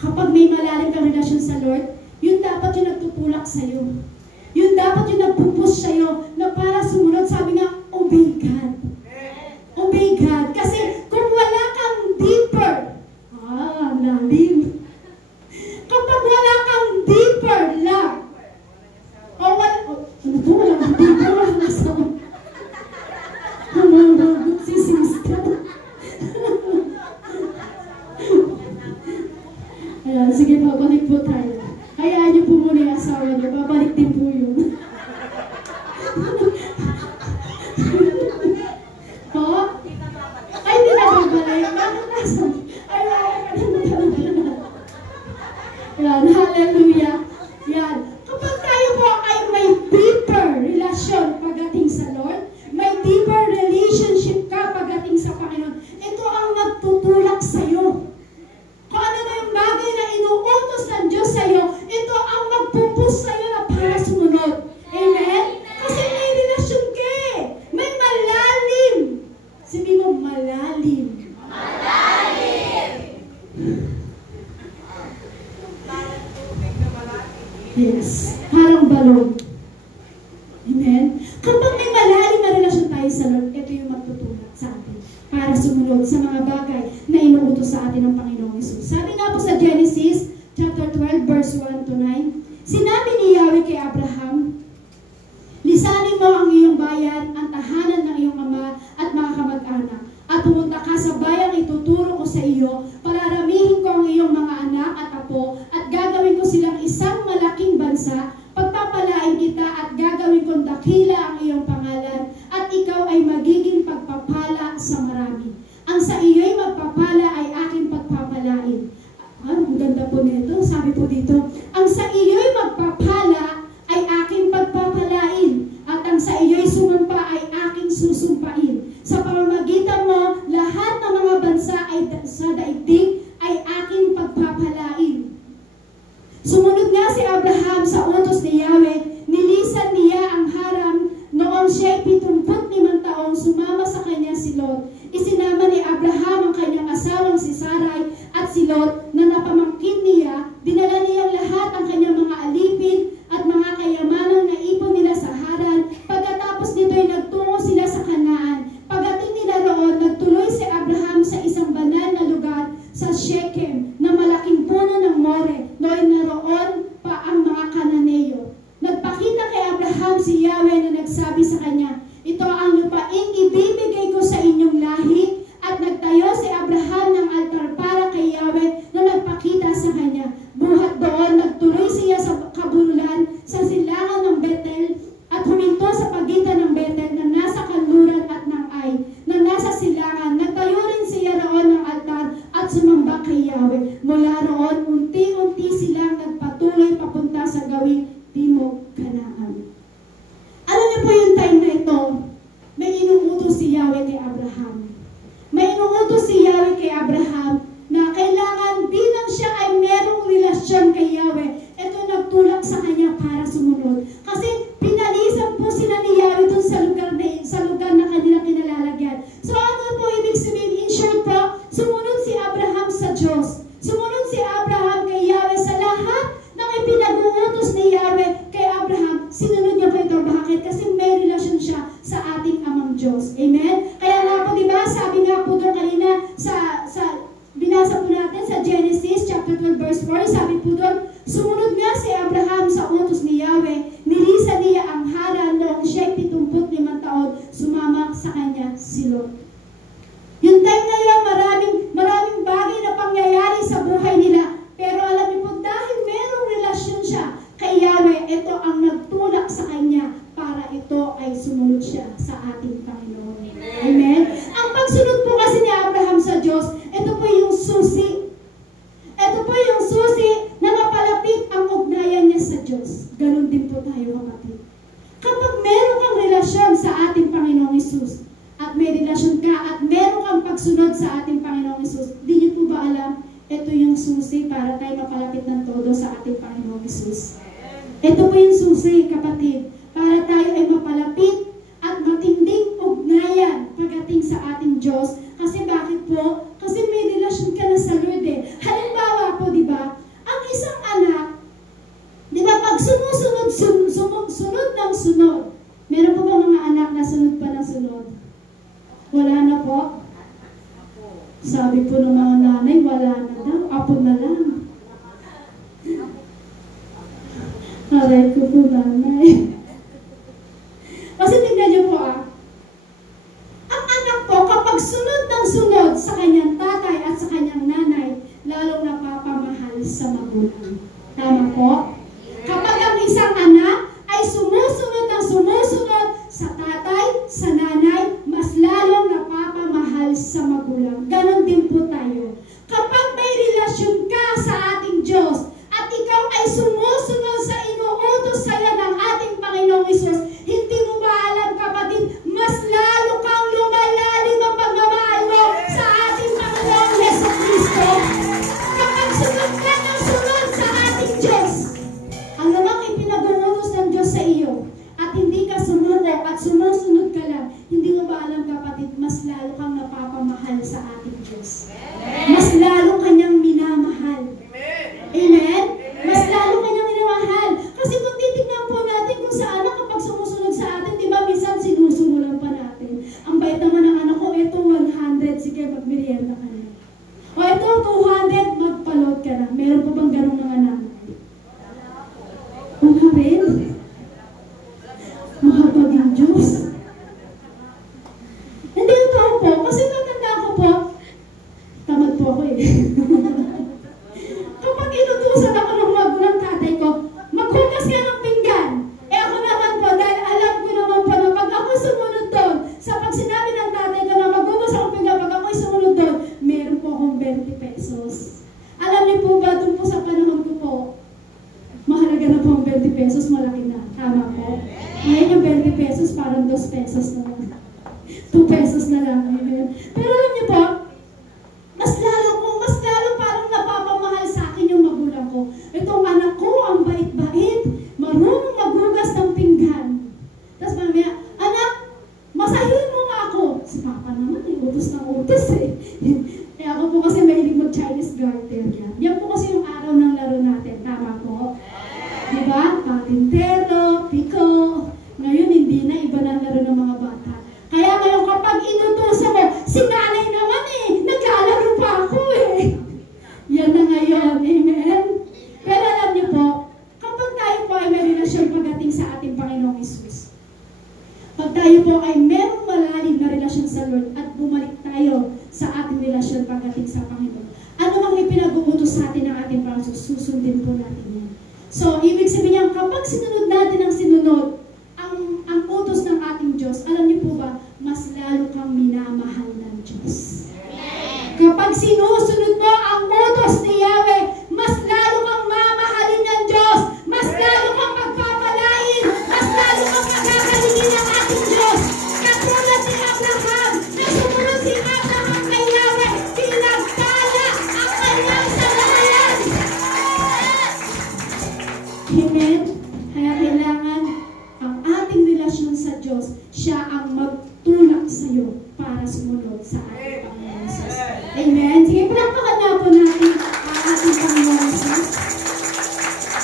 kapag may malalim kang relasyon sa Lord, yun dapat yung nagtutulak sa'yo. Yun dapat yung nagpupush sa'yo na para sumunod. Sabi nga, obey God. Obey God. Kasi kung wala kang deeper, lalim. Kapag wala kang deeper love, wala kang deeper love, humagot si sister. Ayan, sige, babalik po tayo. Hayaan niyo po muna yung asawa niyo. Babalik din po yun. Po? Ay, hindi na babalik. Ayan, hallelujah. Yan. Kapag tayo po ay may deeper relasyon pagdating sa Lord, may deeper relationship ka pagdating sa Panginoon, ito ang nagtutulak sa'yo. Kung ano na yung bagay na inuutos ng Diyos sa'yo, ito ang magpupus sa'yo na para sumunod. Amen? Kasi may relasyon ka eh. May malalim. Sabi mo, malalim. Malalim! Yes. Parang balon. Amen? Kapag may malalim na relasyon tayo sa Lord, ito yung magtutulak sa atin para sumunod sa mga bagay na inuutos sa atin ng Panginoong Hesus. Sabi nga po sa Genesis chapter 12 verse 1 to 9, sinabi ni Yahweh kay Abraham, lisanin mo ang iyong bayan, ang tahanan ng iyong ama at mga kamag-anak, at pumunta ka sa bayang ituturo ko sa iyo, pararamihin ko ang iyong mga anak at apo, at gagawin ko silang isang malaking bansa, pagpapalain kita at gagawin kong dakila ang iyong pangalan, at ikaw ay magiging pagpapala sa marami. Ang sa iyo'y magpapala ay aking pagpapalain. Ang ganda po nito, sabi po dito, ang sa iyo'y magpapala ay aking pagpapalain, at ang sa iyo'y sumumpa ay aking susumpain. Sa pamamagitan mo, lahat ng mga bansa ay sa daigdig ay aking pagpapalain. Sumunod nga si Abraham sa utos ni Yahweh, nilisan niya ang Haran noong siya'y 75 taong, sumama sa kanya si Lot. Isinama ni Abraham ang kanyang asawang si Sarai at si Lot na napamangkin niya, dinala niyang lahat ang kanyang mga alipin at mga kayamanang naipon nila sa Haran. Pagkatapos nito'y nagtungo sila sa Kanaan. Pagdating nila roon, nagtuloy si Abraham sa isang banal na lugar sa Shechem na malaking puno ng More. Noon naroon pa ang mga Kananeo. Nagpakita kay Abraham si Yahweh na nagsabi sa kanya, ito ang lupaing ibibigay ko sa inyong lahi, at nagtayo si Abraham na kailangan bilang siya ay merong relasyon kay Yahweh, ito nagtulak sa kanya para sumunod. Kasi pinalisan po sila ni Yahweh dun sa lugar na kanilang kinalalagyan. So ano po ibig sabihin? In short po, sumunod si Abraham sa Diyos. Sumunod si Abraham kay Yahweh sa lahat ng ipinag-uutos ni Yahweh kay Abraham. Sinunod niya po ito. Bakit? Kasi may relasyon siya sa ating amang Diyos. Amen? Kaya nga po, diba, sabi nga po doon kanina binasa po natin sa Genesis chapter 12 verse 4, sabi po doon, sumunod nga si Abraham sa utos ni Yahweh, nilisan niya ang Haran noong siya'y 75 taon, sumama sa kanya si Lot. Yung time na yun, maraming bagay na pangyayari sa buhay nila, pero alam niyo po, dahil merong relasyon siya kay Yahweh, ito ang nagtulak sa kanya para ito ay sumunod siya sa ating Panginoon. Amen? Ang pagsunod po kasi ni Abraham sa Diyos, ito po yung susi. Ito po yung susi na mapalapit ang ugnayan niya sa Diyos. Ganon din po tayo, kapatid. Kapag meron kang relasyon sa ating Panginoong Hesus, at may relasyon ka, at meron kang pagsunod sa ating Panginoong Hesus, di niyo po ba alam, ito yung susi para tayo mapalapit ng todo sa ating Panginoong Hesus. Ito po yung susi, kapatid, para tayo ay mapalapit at matinding ugnayan pagdating sa ating Diyos. Kasi bakit po? Kasi may relasyon ka na sa Lord eh. Halimbawa po, di ba? Ang isang anak, di ba, pag sunod ng sunod, meron po ba mga anak na sunod pa ng sunod? Wala na po? Sabi po ng mga nanay, wala na daw. Apo na lang. Aray ko po, nanay. Kasi tignan niyo po ang anak po kapag sunod ng sunod sa kanyang tatay at sa kanyang nanay, lalong napapamahal sa magulang. Tama po? Kapag ang isang anak ay sumusunod ng sumusunod sa tatay, sa nanay, mas lalong napapamahal sa magulang. Ganon din po tayo. Kapag may relasyon ka sa ating Diyos at ikaw ay sumusunod sa inuutos sa'yo ng ating Panginoong Hesus, hindi mo ba alam, kapatid, mas lalo kang lumalalim ang pagmamahal mo sa ating Panginoong Hesus Kristo. Kapag sunod ka ng sunod sa ating Diyos, ang namang ipinag-uutos ng Diyos sa iyo, at hindi ka sumuko at sumusunod ka lang, hindi mo ba alam, kapatid, mas lalo kang napapamahal sa ating Diyos. Mas lalo kanyang minamahal. Amen? Mas lalo kanyang minamahal. Kasi kung titignan po natin kung saan kapag sumusunod sa atin, di ba minsan sinusunulan pa natin. Ang bait naman ng anak ko, ito 100, sige magmerienda ka na. O ito 200, magpaload ka na. Meron po bang ganong mga nanay? Wala rin. Mahapag yung Diyos. Hindi ito po, kasi natanda ko po, tamad po ako eh. Kapag inutusan ako ng magulang tatay ko, maghugas ka ng pinggan. Eh ako naman po, dahil alam ko naman po na pag ako sumunod doon, sa pag sinabi ng tatay ko na maghugas akong pinggan, pag ako'y sumunod doon, meron po akong 20 pesos. Alam niyo po ba, doon po sa panahon ko po, mahalaga na po ang 20 pesos, malaki na. Tama po. Ngayon yung 20 pesos, parang 2 pesos na lang. 2 pesos na lang. Pero alam niyo po, mas lalo parang napapamahal sa akin yung magulang ko. Itong anak ko, ang bait-bait, marunong maghugas ng pinggan. Tapos mamaya, anak, masahin mo nga ako. Si Papa naman, utos ng utos eh. Eh ako po kasi mahilig mag-Chinese garter yan. Yan po kasi yung araw ng laro natin. Tama po? Diba? Patintero, piko. Ngayon, hindi na. Iba na ang laro ng mga bata. Kaya ngayon, kapag inutusan mo, si nanay naman eh, naglalaro pa ako eh. Yan na ngayon. Amen? Pero alam niyo po, kapag tayo po ay may relasyon pagdating sa ating Panginoong Hesus, pag tayo po ay merong malalim na relasyon sa Lord at bumalik tayo sa ating relasyon pagdating sa Panginoon, ano mang ipinag-uutos sa atin ng ating Panginoon, susundin po natin yan. So, ibig sabihin niya, kapag sinunod natin ang sinunod, ang utos ng ating Diyos, alam niyo po ba, mas lalo kang minamahal ng Diyos. Kapag sinusunod mo ang utos ni Yahweh, mas lalo kang mamahalin ng Diyos, mas lalo kang magpapalain, mas lalo kang magagalingin ng ating Diyos. Katulad ni Abraham, na sumunod si Abraham kay Yahweh bilang Amen. Sige, palakpakan na po natin ang ating Panginoon Jesus.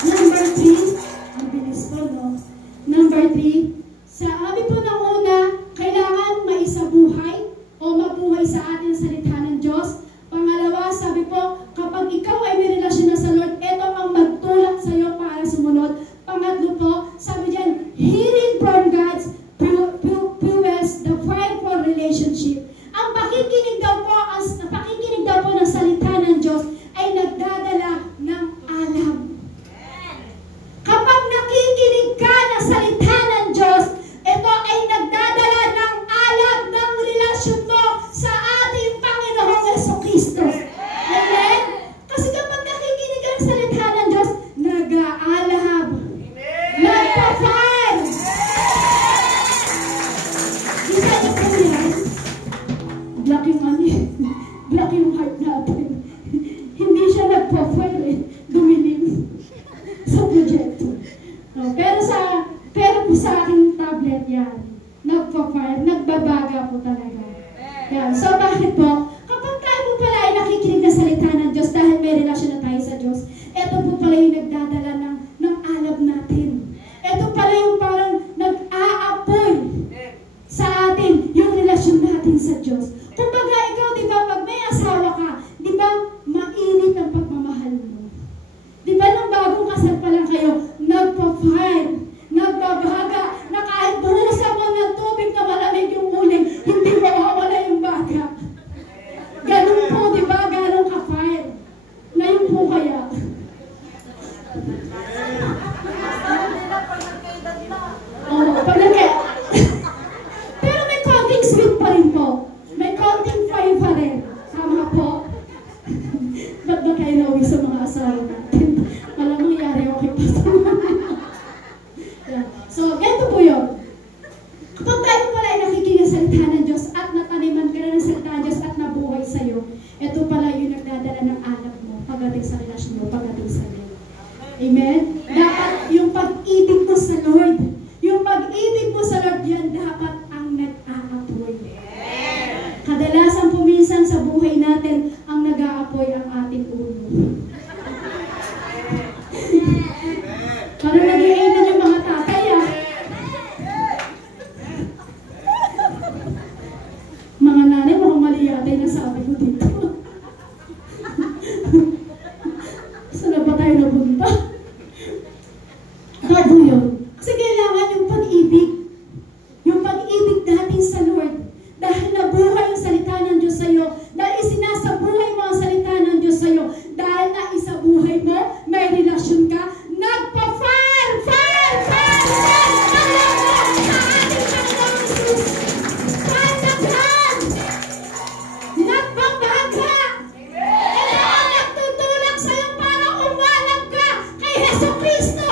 Number 3, ang bilis po, no? Number 3, sabi po ng una, kailangan maisabuhay o mabuhay sa atin ang salita ng Diyos. Pangalawa, sabi po, kapag ikaw ay may relasyon na sa Lord, ito ang magtulak sa iyo para sumunod. Pangatlo po, sabi diyan, hearing from God's fuels the fire for relationship. Ang pakikinig daw po ng salita ng Diyos ay nagdadala ng alam. Kapag nakikinig ka ng salita ng Diyos, ito ay nagdadala ng alam ng relasyon mo sa ating Panginoong Jesucristo. Amen? Kasi kapag nakikinig ka ng salita ng Diyos, nag-aalab. Nagpa-fire. Isa niyo po yan. Black yung black yung heart natin. Hindi siya nagpa-fire eh. Dumilim sa proyekto. No, pero po sa aking tablet yan, nagpa-fire, nagbabaga po talaga. Yan. So bakit po? Kapag tayo po pala ay nakikinig na salita ng Diyos dahil may relasyon na tayo sa Diyos, ito po pala yung nagdadala ng alab natin. Ito pala yung parang nag-aapoy sa atin yung relasyon natin sa Diyos. Kumbaga ikaw, di ba, pag may asawa ka, di ba, mainit ang pagmamahal mo. Di ba, nung bagong kasal pa lang kayo, nagpa-fire, nagbabaga, na kahit buhusan mo ng tubig na malamig yung uling, hindi mawawala yung baga. Ganun po, di ba, ganun ka-fire. Ngayon po kaya. Oo, pag nagkaya. Pero may konting sweet pa rin po. May konting fire pa rin. Tama po. Ba't ba tayo nauwi sa mga asawa natin? Walang mangyari, okay pa sa yeah. So, ganito po yun. Kapag tayo pala ay nakikinig sa salita ng Diyos at nataniman ka na ng salita ng Diyos at nabuhay sa'yo, ito pala yung nagdadala ng alab mo pagdating sa relasyon mo, pagdating sa Lord. Amen? Dapat yung pag-ibig mo sa Lord, yung pag-ibig mo sa Lord, yan dapat ang nag-aapoy. Kadalasan puminsan sa buhay natin, ang nag-aapoy ang ating ulo. Parang nag-i-amen yung mga tatay, ah. Mga nanay, mukhang mali yata yung nasabi ko dito. Saan na ba tayo napunta? Bago yun. Kasi kailangan yung pag-ibig. Yung pag-ibig natin sa Lord. Dahil nabuhay yung salita ng Diyos sa'yo. Dahil isinasabuhay mo ang salita ng Diyos sa'yo. Dahil na isabuhay mo, may relasyon ka, nagpa-fire! Fire! Fire! Fire! Alam mo sa ating Panginoong Jesus! Pandaghan! Nagbabaga! Ito ang nagtutulak sa'yo para umalag ka kay Jesucristo!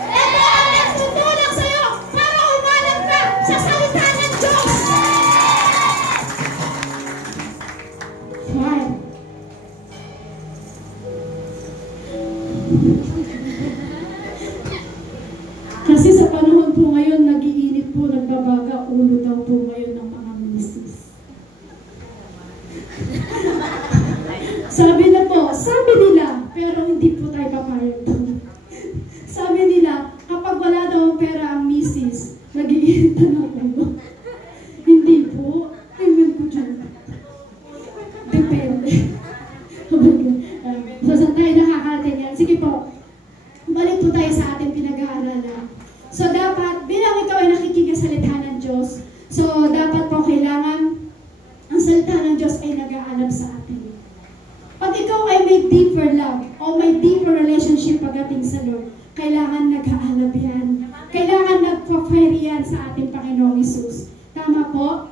Ito ang nagtutulak sa'yo para umalag ka sa salita ng Diyos! Fire! Kasi sa panahon po ngayon, nag-iinit po, nagbabaga, ulo daw po ngayon ng mga misis. Sabi nila, pero hindi po tayo papayag doon. Sabi nila, kapag wala daw pera ang misis, nag-iinit na ulo. Hindi po. Amen po dyan. Depende. So, saan tayo nakakarating yan? Sige po. Balik po tayo sa ating pinag-aaralan. So, dapat, bilang ikaw ay nakikinig sa salita ng Diyos, so, dapat po kailangan ang salita ng Diyos ay nag-aalab sa atin. Pag ikaw ay may deeper love o may deeper relationship pagdating sa Lord, kailangan nag-aalab yan. Kailangan nag-fire yan sa ating Panginoong Hesus. Tama po?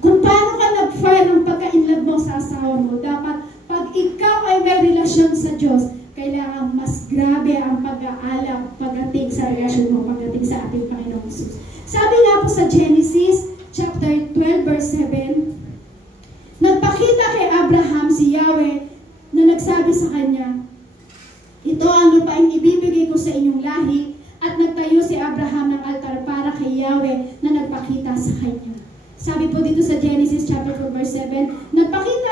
Kung paano ka nag-fire ng pagka-inlove mo sa asawa mo, dapat pag ikaw ay may relasyon sa Diyos, kailangan mas grabe ang pag-aalab pagdating sa relasyon mo, pagdating sa ating Panginoong Hesus. Sabi nga po sa Genesis chapter 12 verse 7, nagpakita kay Abraham si Yahweh na nagsabi sa kanya, ito ang lupaing ibibigay ko sa inyong lahi, at nagtayo si Abraham ng altar para kay Yahweh na nagpakita sa kanya. Sabi po dito sa Genesis chapter 4 verse 7, nagpakita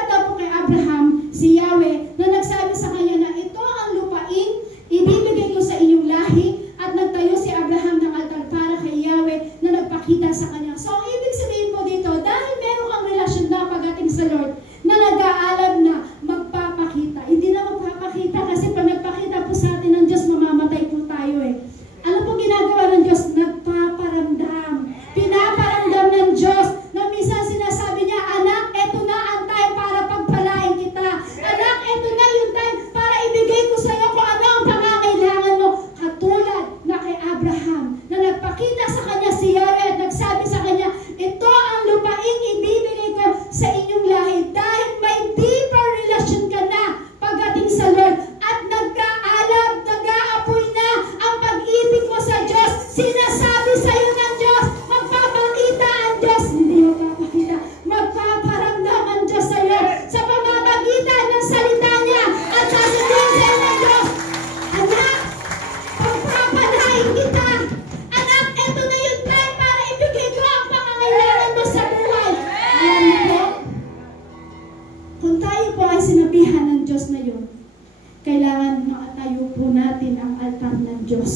sa Lord na nag-aalam na magpapakita. Hindi na magpapakita kasi pag nagpakita po sa atin ng Diyos, mamamatay po tayo eh. Ano po ginagawa ng Diyos? Nagpaparamdam. Pinaparamdam ng Diyos na minsan sinasabi niya, anak, eto na ang time para pagpalain kita. Anak, eto na yung time para ibigay ko sa iyo kung ano ang pangangailangan mo. Katulad na kay Abraham na nagpakita sa kanya si Yahweh at nagsabi sa kanya, ito ang lupaing ibibigay ko sa inyong lahi dahil may deeper relation ka na pagdating sa Lord at nagkaalab, nag-aapoy na ang pag-ibig mo sa Diyos. Sinasabi sa iyo ng Diyos, magpapakita ang Diyos, hindi magpapakita, magpaparamdam ang Diyos sa iyo sa pamamagitan ng salita niya at sasabihin sa iyo ng Diyos, anak, pagpapalain kita. Anak, eto na yung time para ibigay ko ang pangangailangan mo sa buhay. Alam niyo po, kung tayo po ay sinabihan ng Diyos na yun, kailangan makatayo po natin ang altar ng Diyos.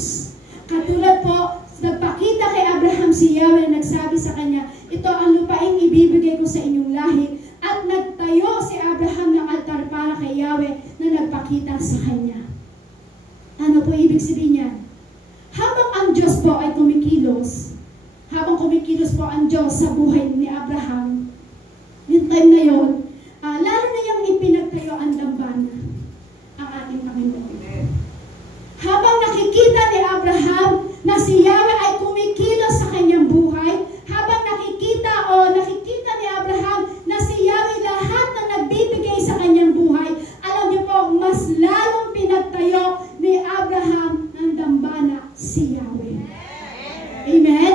Katulad po, nagpakita kay Abraham si Yahweh na nagsabi sa kanya, ito ang lupaing ibibigay ko sa inyong lahi. At nagtayo si Abraham ng altar para kay Yahweh na nagpakita sa kanya. Ano po ibig sabihin niya? Habang ang Diyos po ay kumikilos, habang kumikilos po ang Diyos sa buhay ni Abraham, yung time na yun, lalo na yung ipinagtayo ang dambana, ang ating Panginoon. Habang nakikita ni Abraham na si Yahweh ay kumikilos sa kanyang buhay, habang nakikita ni Abraham na si Yahweh lahat na nagbibigay sa kanyang buhay, alam niyo po, mas lalong pinagtayo ni Abraham ng dambana si Yahweh. Amen?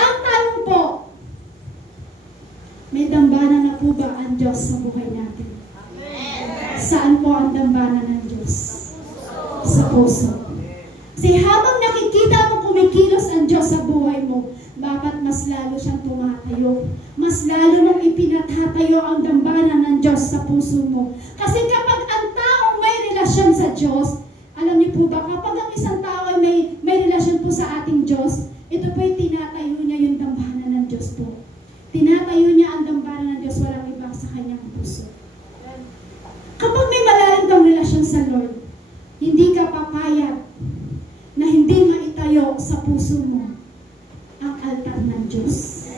Ang tanong po, may dambana na po ba ang Diyos sa buhay natin? Saan po ang dambana ng Diyos? Sa puso. Kasi habang nakikita mo kumikilos ang Diyos sa buhay mo, dapat mas lalo siyang tumatayo. Mas lalo mong ipinatatayo ang dambana ng Diyos sa puso mo. Kasi kapag ang taong may relasyon sa Diyos, alam niyo po ba, kapag ang isang tao ay may relasyon po sa ating Diyos, ito po ay tinatayo niya yung dambana ng Diyos po. Tinatayo niya ang dambana ng Diyos, walang iba sa kanyang puso. Kapag may malalim kang relasyon sa Lord, hindi ka papayag na hindi maitayo sa puso mo ang altar ng Diyos.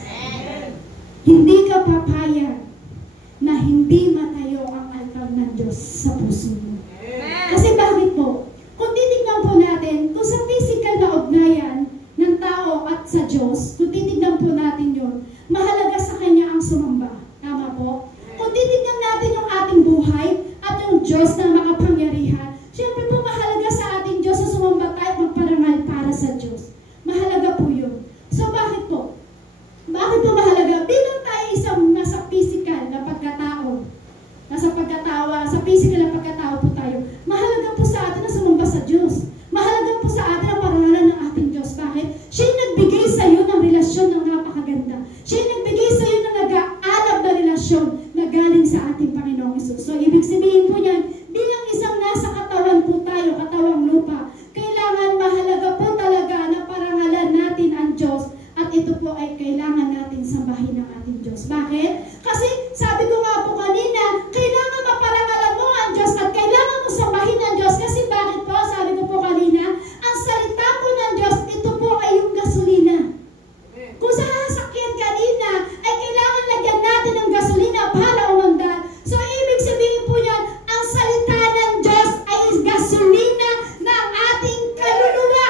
Hindi ka papayag na hindi matayo ang altar ng Diyos sa puso mo. Kasi bakit po? Kung titignan po natin, kung sa physical na ugnayan ng tao at sa Diyos, kung titignan po natin yun, mahalaga sa Kanya ang sumamba. Tama po? Kung titignan natin yung ating buhay at yung Diyos na makapangyarihan, siyempre po mahalaga sa ating Diyos na sumamba tayo at magparangal para sa Diyos. Mahalaga po yun. So bakit po? Bakit po mahalaga? Bilang tayo isang nasa physical na pagkatao, sa physical na pagkatao po tayo, mahalaga po sa atin na sumamba sa Diyos. Mahalaga po sa atin ang parangalan ng ating Diyos. Bakit? Siya yung nagbigay sa iyo ng relasyon na napakaganda. Siya yung nagbigay sa iyo ng nag-aalab na relasyon na galing sa ating Panginoong Hesus. So, ibig sabihin po niyan, bilang isang nasa katawan po tayo, katawang lupa, kailangan mahalaga po talaga na parangalan natin ang Diyos at ito po ay kailangan natin sambahin ng ating Diyos. Bakit? Kasi sabi ko nga po kanina, kailangan maparangalan mo ang Diyos at kailangan mo sambahin ang Diyos. Kasi bakit po? Sabi ko po kanina, ang salita po ng Diyos, ito po ay yung gasolina. Kung sa sasakyan kanina, ay kailangan lagyan natin ng gasolina para umandar. So, ibig sabihin po yan, ang salita ng Diyos ay gasolina ng ating kaluluwa.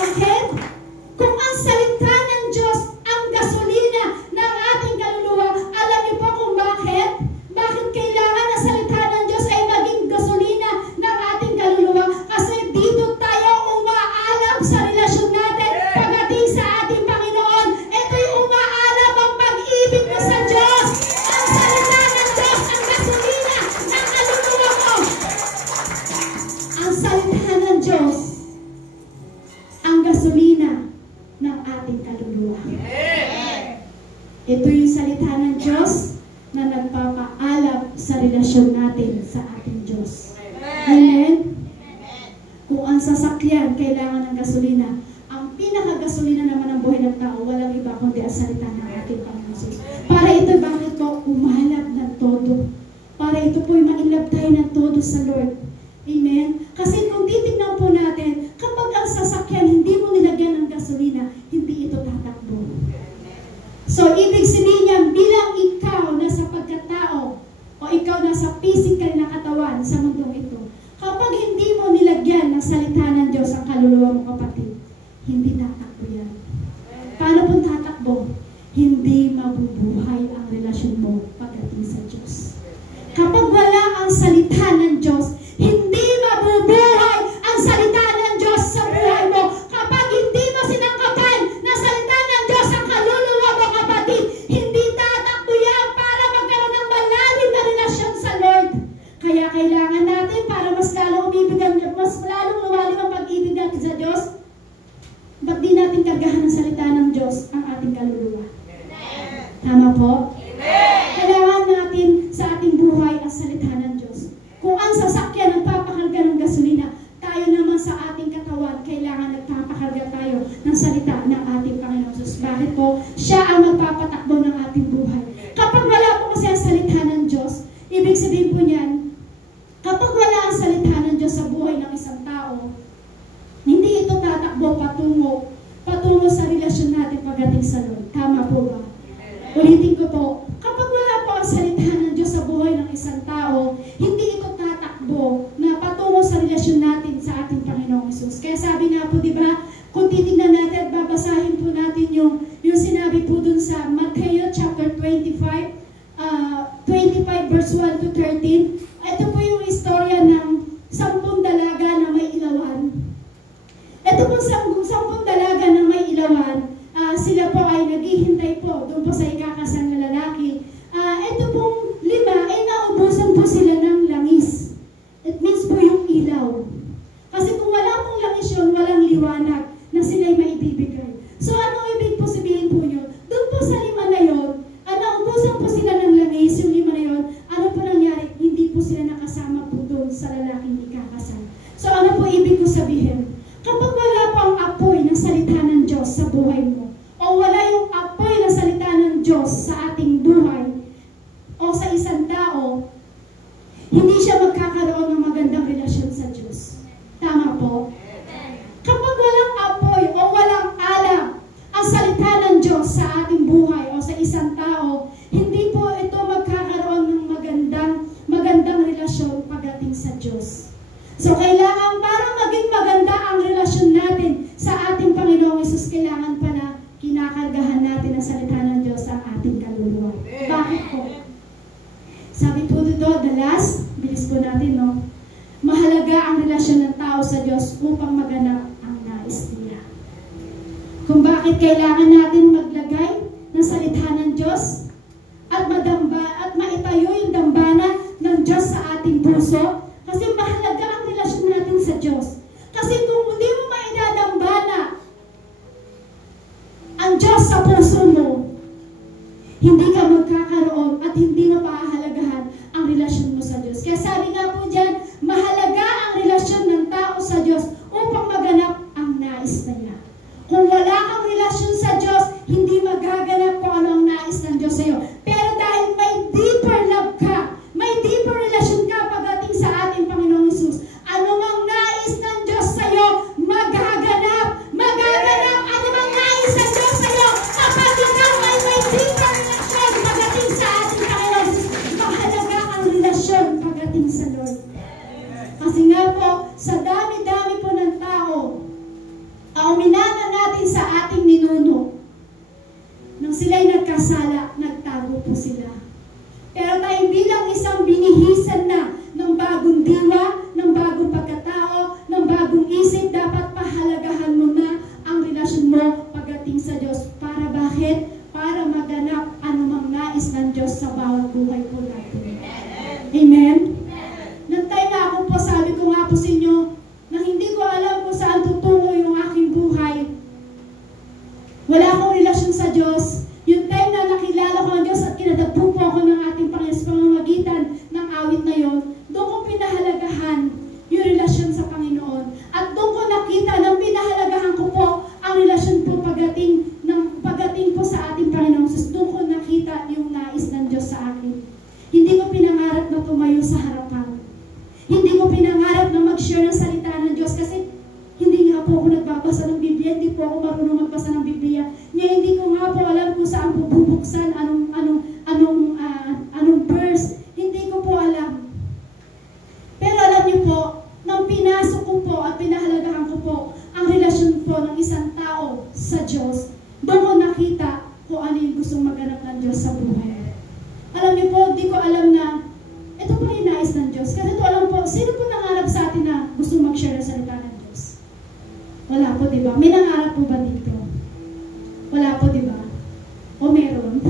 Okay? Kung ang salita ng Diyos ang gasolina ng ating kaluluwa, alam niyo po kung bakit? Bakit kailangan ang salita ng Diyos ay maging gasolina ng ating kaluluwa? Kasi dito tayo umaalab sa relasyon natin pagdating sa ating Panginoon. Ito'y umaalab ang pag-ibig mo sa Diyos. Ang salita ng Diyos ang gasolina ng kaluluwa mo. Ang salita ng Diyos ang gasolina ng ating kaluluwa. Ito yung salita ng Diyos na nagpapaalab sa relasyon natin sa ating Diyos. Amen? Kung ang sasakyan kailangan ng gasolina, ang pinaka-gasolina naman ng buhay ng tao, walang iba kundi ang salita ng ating Panginoon Jesus. Para ito, bakit po? Umalap ng todo. Para ito po'y mailabtay ng todo sa Lord. Amen? Kasi kung titignan po natin, kapag ang sasakyan hindi mo nilagyan ng gasolina, hindi ito tatakbo. So, ibig sabihin niya, bilang ikaw na sa pagkatao, o ikaw na sa physical na katawan sa mundong ito, kapag hindi mo nilagyan ng salita ng Diyos ang kaluluwa mo, kapatid, hindi tatakbo yan. Paano po tatakbo? Hindi mabubuhay ang relasyon mo pagdating sa Diyos. Kapag wala ang salita ng Diyos, hindi mabubuhay ang salita ng Diyos sa buhay mo. Kapag hindi mo sinangkapan na salita ng Diyos ang kaluluwa mo, kapatid, hindi tatakbo yan para magkaroon ng malalim na relasyon sa Lord. Kaya kailangan natin para mas lalong lumalim ang pag-ibig natin sa Diyos, ba't di natin kargahan ng salita ng Diyos ang ating kaluluwa? Tama po? Kailangan natin sa ating buhay ang salita ng Diyos. Kung ang sasakyan nagpapakarga ng gasolina, tayo naman sa ating katawan, kailangan nagpapakarga tayo ng salita ng ating Panginoon Jesus. Bakit po? Siya ang magpapatakbo ng ating buhay. Kapag wala po kasi ang salita ng Diyos, ibig sabihin po niyan, kapag wala ang salita ng Diyos sa buhay ng isang tao, hindi ito tatakbo patungo sa relasyon natin pagdating sa Lord. Tama po ba? Ulitin ko po, kapag wala po ang salita ng Diyos sa buhay ng isang tao, hindi ito tatakbo na patungo sa relasyon natin sa ating Panginoong Hesus. Kaya sabi nga po, di ba, kung titignan natin at babasahin po natin yung sinabi po dun sa Matthew chapter 25 verse 1 to 13, ito po yung istorya ng 10 dalaga na may ilawan. Ito po 10 dalaga na may ilawan, sila po ay naghihintay po doon po sa ikakasal na lalaki. Ito pong 5 ay naubusan po sila ng langis. It means po yung ilaw. Kasi kung wala pong langis yun, walang liwanag na sila'y maibibigay. So ano ibig po sabihin po nyo? Doon po sa 5 na yun, naubusan po sila ng langis, yung 5 na yun, ano po nangyari? Hindi po sila nakasama po doon sa lalaking ikakasal. So ano po ibig po sabihin? Kapag wala po ang apoy ng salita ng Diyos sa buhay mo, o wala yung apoy ng salita ng Diyos sa ating buhay, o sa isang tao, hindi siya magkakaroon ng magandang relasyon sa Diyos. Tama po? Kapag walang apoy o walang alam ang salita ng Diyos sa ating buhay o sa isang tao, hindi po ito magkakaroon ng magandang relasyon pagdating sa Diyos. So, kailangan para maging maganda ang relasyon natin sa ating Panginoong Hesus, kailangan pa na kinakargahan natin ang salita ng Diyos sa ating kaluluwa. Bakit po? Sabi po dito, the last, bilis po natin, no? Mahalaga ang relasyon ng tao sa Diyos upang maganap ang nais niya. Kung bakit kailangan natin maglagay ng salita ng Diyos at maitayo yung dambana ng Diyos sa ating puso, kasi mahalaga ang relasyon natin sa Diyos. Kasi kung hindi mo maidadambana ang Diyos sa puso mo, hindi ka magkakaroon at hindi mo pahahalagahan ang relasyon mo sa Diyos. Kaya sabi nga po dyan, mahalaga ang relasyon ng tao sa Diyos upang maganap ang nais na niya. Kung wala kang relasyon sa Diyos, hindi magaganap kung ano ang nais ng Diyos sa iyo. Pero dahil may deeper love ka, may deeper relasyon ka pagdating sa ating Panginoong Hesus, anumang nais ng Diyos sa iyo, magaganap. Anumang nais ng Diyos sa iyo, kapag ikaw ay may deeper relasyon pagdating sa ating Panginoong Hesus, mahalaga ang relasyon pagdating sa Lord. Kasi nga po, sa dami-dami po ng tao, minana natin sa ating ninuno, nang sila'y nagkasala, nagtago po sila. Pero tayo bilang isang binihisan na ng bagong diwa, ng bagong pagkatao, ng bagong isip, dapat pahalagahan mo na ang relasyon mo pagdating sa Diyos. Para bakit? Para maganap anumang nais ng Diyos sa bawat buhay po natin. Amen? Nantay nga ako po, sabi ko nga po sa inyo, na hindi ko alam kung saan tutungo yung aking buhay. Wala akong relasyon sa Diyos. Yung time na nakilala ko ang Diyos at kinadagpo po ako ng ating Panginoon sa pamamagitan ng awit na yon, doon ko pinahalagahan yung relasyon sa Panginoon. At doon ko nakita na pinahalagahan ko po ang relasyon po pagdating ng Diyos, doon ko nakita yung nais ng Diyos sa akin. Hindi ko pinangarap na tumayo sa harapan. Hindi ko pinangarap na mag-share ng salita ng Diyos kasi hindi nga po ako nagbabasa ng Biblia, hindi po ako marunong magbasa ng Biblia. Ngayon, hindi ko nga po alam kung saan po bubuksan, anong verse. Hindi ko po alam. Pero alam niyo po, nang pinasok ko po at pinahalagahan ko po ang relasyon po ng isang tao sa Diyos, doon ko nakita kung ano yung gustong maganap ng Diyos sa buhay. Alam niyo po, di ko alam na ito po yung nais ng Diyos. Kasi ito alam po, sino po nangarap sa atin na gustong mag-share ng salita ng Diyos? Wala po, di ba? May nangarap po ba dito? Wala po, di ba? O meron?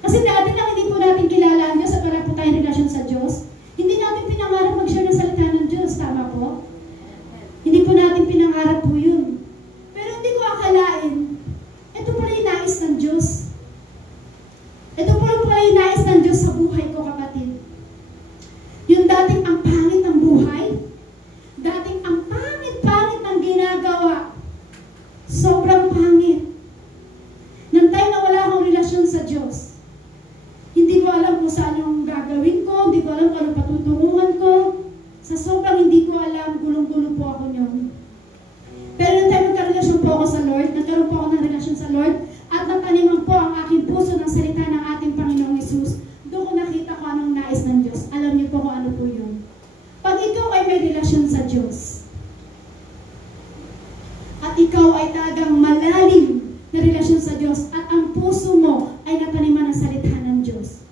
Kasi dati lang hindi po natin kilala ang Diyos at wala po tayong relasyon sa Diyos. Hindi natin pinangarap mag-share ng salita ng Diyos. Tama po? Hindi po natin pinangarap po yun. Pero hindi ko akalain, ito pala yung nais ng Diyos. Ito pala yung nais ng Diyos sa buhay ko, kapatid. Yung dating ang pangit ng buhay, dating ang pangit-pangit ng ginagawa, sobrang pangit. Nang time na wala akong relasyon sa Diyos, hindi ko alam kung saan yung gagawin ko, hindi ko alam kung anong patutunguhan ko. Sa sobrang hindi ko alam, gulong-gulo po ako nyon. Pero nang time magkarelasyon po ako sa Lord, nagkaroon po ako ng relasyon sa Lord, at nataniman po ang aking puso ng salita ng ating Panginoong Hesus, doon ko nakita ko anong nais ng Diyos. Alam niyo po kung ano po yun. Pag ikaw ay may relasyon sa Diyos, at ikaw ay talagang malalim na relasyon sa Diyos, at ang puso mo ay nataniman ng salita ng Diyos,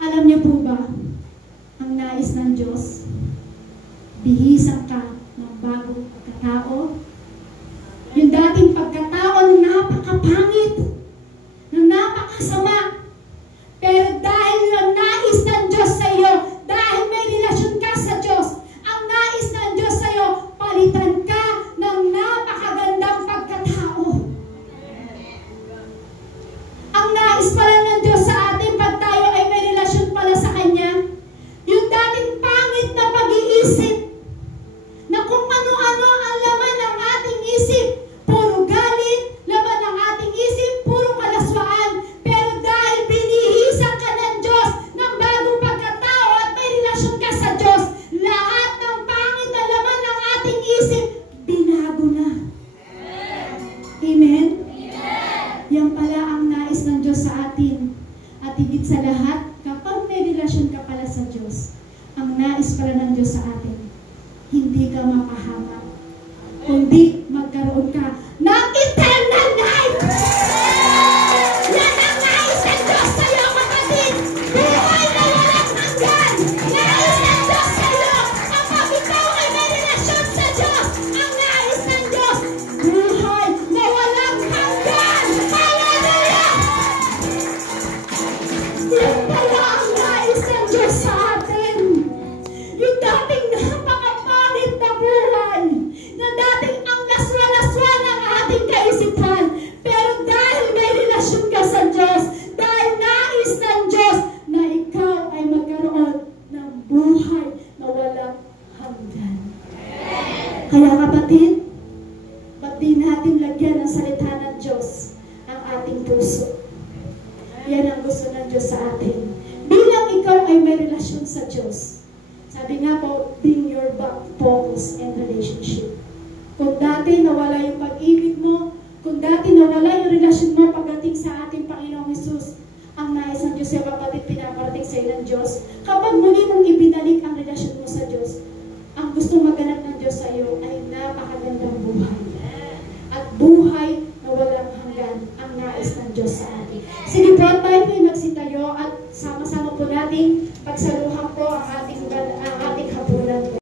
alam niyo po ba, ang nais ng Diyos, bihisan ka ng bagong pagkatao. Yung dating pagkatao na napakapangit, na napakasama, pero dahil ang nais ng Diyos sa iyo, dahil may relasyon ka sa Diyos, ang nais ng Diyos sa iyo, palitan ka ng napakagandang pagkatao. Ang nais pala ng Diyos sa atin pag tayo ay may relasyon pala sa Kanya, yung dating pangit na pag-iisip, na kung ano-ano ang laman ng ating isip, puro galit, laman ng ating isip, puro kalaswaan. Pero dahil binihisan ka ng Diyos ng bagong pagkatao at may relasyon ka sa Diyos, lahat ng pangit na laman ng ating isip, binago na. Amen? Yan pala ang nais ng Diyos sa atin. At higit sa lahat, kapag may relasyon ka pala sa Diyos, ang nais pala ng Diyos sa atin, hindi ka mapahamak, kundi magkaroon ka ng eternal life! Yan ang nais ng Diyos sa iyo, kapatid! Buhay na walang hanggan! Nais ng Diyos sa iyo! Kapag ikaw ay may relasyon sa Diyos, ang nais ng Diyos, buhay na walang hanggan! Hallelujah! Yan pala ang nais ng Diyos sa atin! Yung dating napakapangit na buhay, na dating ang laswa-laswa ng ating kaisipan, pero dahil may relasyon ka sa Diyos, dahil nais ng Diyos na ikaw ay magkaroon ng buhay na walang hanggan. Kaya kapatid, ba't di natin lagyan ng salita ng Diyos ang ating puso? Yan ang gusto ng Diyos sa atin. Bilang ikaw ay may relasyon sa Diyos, sabi nga po, bring your back focus and relationship. Kung dati nawala yung pag-ibig mo, kung dati nawala yung relasyon mo pagdating sa ating Panginoong Hesus, ang nais ng Diyos yung kapatid pinaparating sa ng Diyos, kapag muli mong ibinalik ang relasyon mo sa Diyos, ang gusto maganap ng Diyos sa iyo ay napakagandang buhay. At buhay na walang hanggan ang nais ng Diyos sa atin. Sige po, tayo po'y magsitayo at sama-sama po natin pagsaluhan po ang